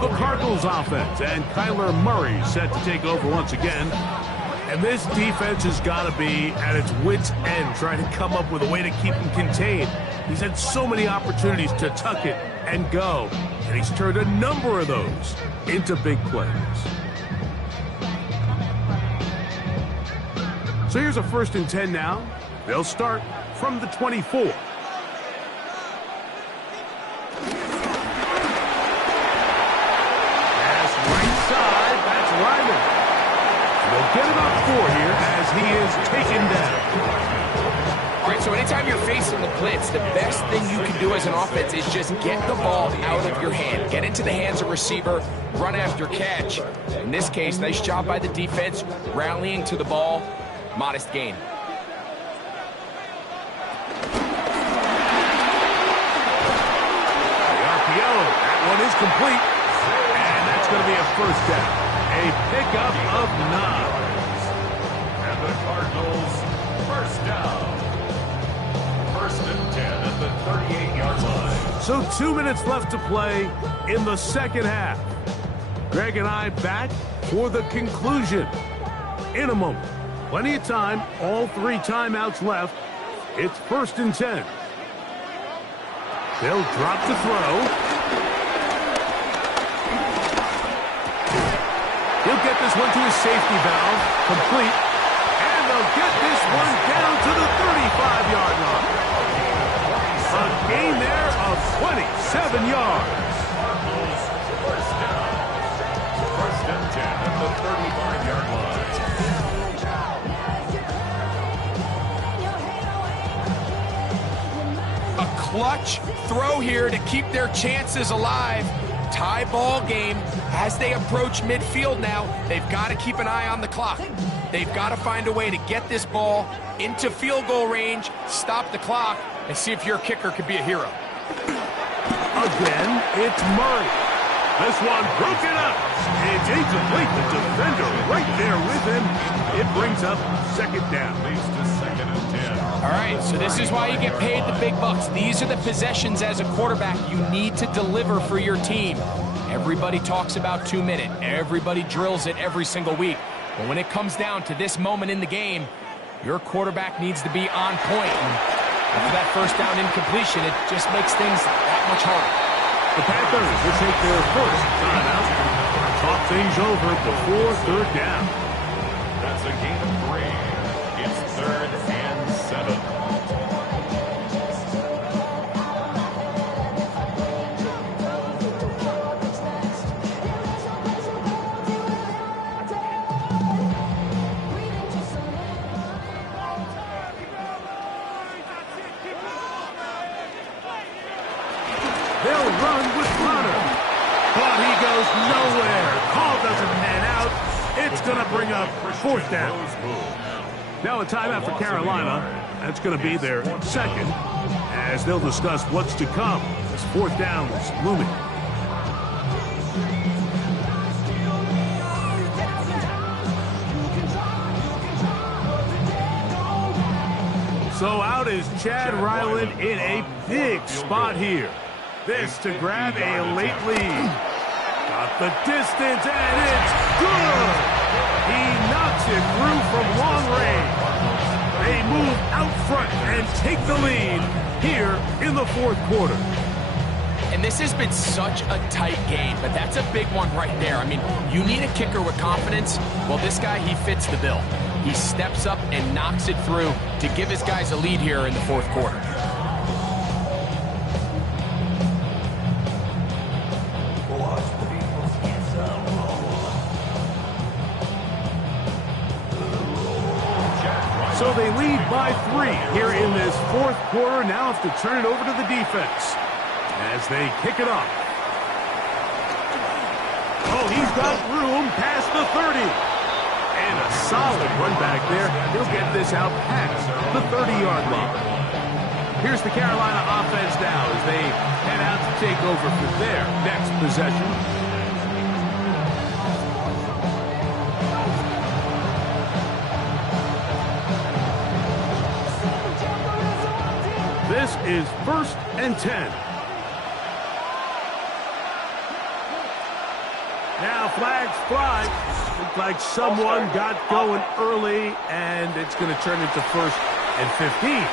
The Cardinals offense and Kyler Murray set to take over once again. And this defense has got to be at its wits' end, trying to come up with a way to keep him contained. He's had so many opportunities to tuck it and go, and he's turned a number of those into big plays. So here's a 1st and 10 now. They'll start from the 24. Pass right side, that's Ryman. They'll get about 4 here as he is taken down. All right, so anytime you're facing the blitz, the best thing you can do as an offense is just get the ball out of your hand. Get into the hands of receiver, run after catch. In this case, nice job by the defense, rallying to the ball. Modest gain. The RPO, that one is complete. And that's going to be a 1st down. A pickup of 9. And the Cardinals, 1st down. 1st and 10 at the 38-yard line. So 2 minutes left to play in the 2nd half. Greg and I back for the conclusion in a moment. Plenty of time, all 3 timeouts left. It's 1st and 10. They'll drop to throw. He'll get this one to his safety valve, complete. And they'll get this one down to the 35-yard line. A gain there of 27 yards. Cardinals, 1st down. 1st and 10 at the 35-yard line. A clutch throw here to keep their chances alive. Tie ball game as they approach midfield now. They've got to keep an eye on the clock. They've got to find a way to get this ball into field goal range, stop the clock, and see if your kicker could be a hero. Again, it's Murray. This one broken up. It's incomplete. The defender right there with him. It brings up 2nd down. Leads to 2nd and 10. All right, so this is why you get paid the big bucks. These are the possessions as a quarterback you need to deliver for your team. Everybody talks about 2-minute. Everybody drills it every single week. But when it comes down to this moment in the game, your quarterback needs to be on point. And after that 1st down incompletion, it just makes things that much harder. The Panthers will take their 1st timeout. Talk things over before 3rd down. That's a gain of 3. It's 3rd and 7. going to bring up fourth down. Now a timeout for Carolina. That's going to be their second, as they'll discuss what's to come as fourth down is looming. So out is Chad Ryland in a big spot here. This to grab a late lead. Got the distance, and it's good! He knocks it through from long range. They move out front and take the lead here in the fourth quarter. And this has been such a tight game, but that's a big one right there. I mean, you need a kicker with confidence. Well, this guy, he fits the bill. He steps up and knocks it through to give his guys a lead here in the fourth quarter. So they lead by 3 here in this fourth quarter. Now have to turn it over to the defense as they kick it off. Oh, he's got room past the 30. And a solid run back there. He'll get this out past the 30-yard line. Here's the Carolina offense now as they head out to take over for their next possession. This is 1st and 10. Now flags fly. Looks like someone got going early, and it's going to turn into 1st and 15.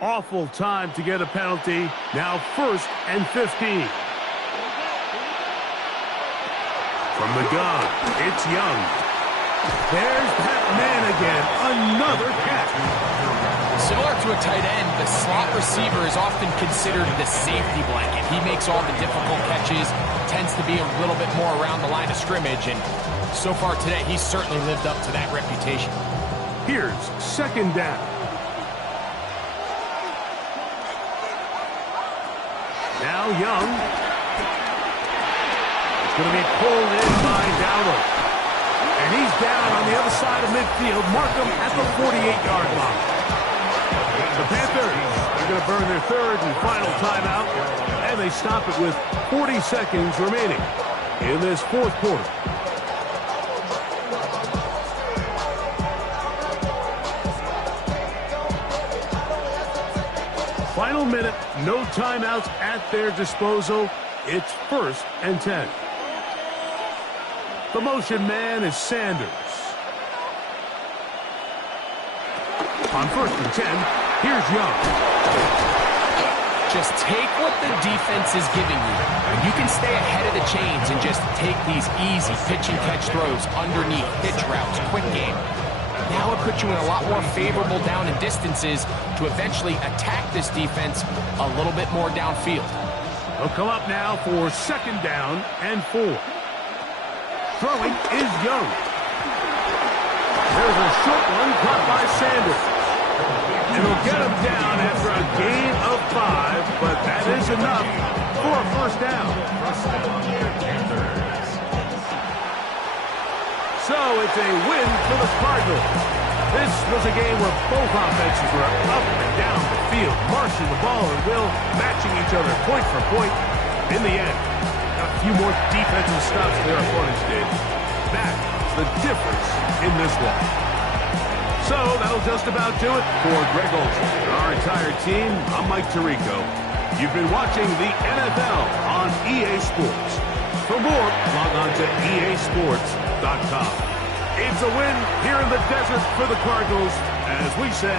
Awful time to get a penalty. Now 1st and 15. From the gun, it's Young. There's that man again. Another catch. Similar to a tight end, the slot receiver is often considered the safety blanket. He makes all the difficult catches, tends to be a little bit more around the line of scrimmage, and so far today, he's certainly lived up to that reputation. Here's 2nd down. Now Young. It's going to be pulled in by Dowdle. And he's down on the other side of midfield. Mark him at the 48-yard line. The Panthers are going to burn their 3rd and final timeout. And they stop it with 40 seconds remaining in this fourth quarter. Final minute, no timeouts at their disposal. It's 1st and 10. The motion man is Sanders. On 1st and 10, here's Young. Just take what the defense is giving you. And you can stay ahead of the chains and just take these easy pitch and catch throws underneath, pitch routes, quick game. Now it puts you in a lot more favorable down and distances to eventually attack this defense a little bit more downfield. They'll come up now for 2nd down and 4. Throwing is Young. There's a short one caught by Sanders. It'll get him down after a gain of 5, but that is enough for a 1st down. So it's a win for the Cardinals. This was a game where both offenses were up and down the field, marching the ball and will, matching each other point for point. In the end, a few more defensive stops than their opponents did. That's the difference in this one. So that'll just about do it for Greg Olsen and our entire team. I'm Mike Tirico. You've been watching the NFL on EA Sports. For more, log on to easports.com. It's a win here in the desert for the Cardinals, as we say.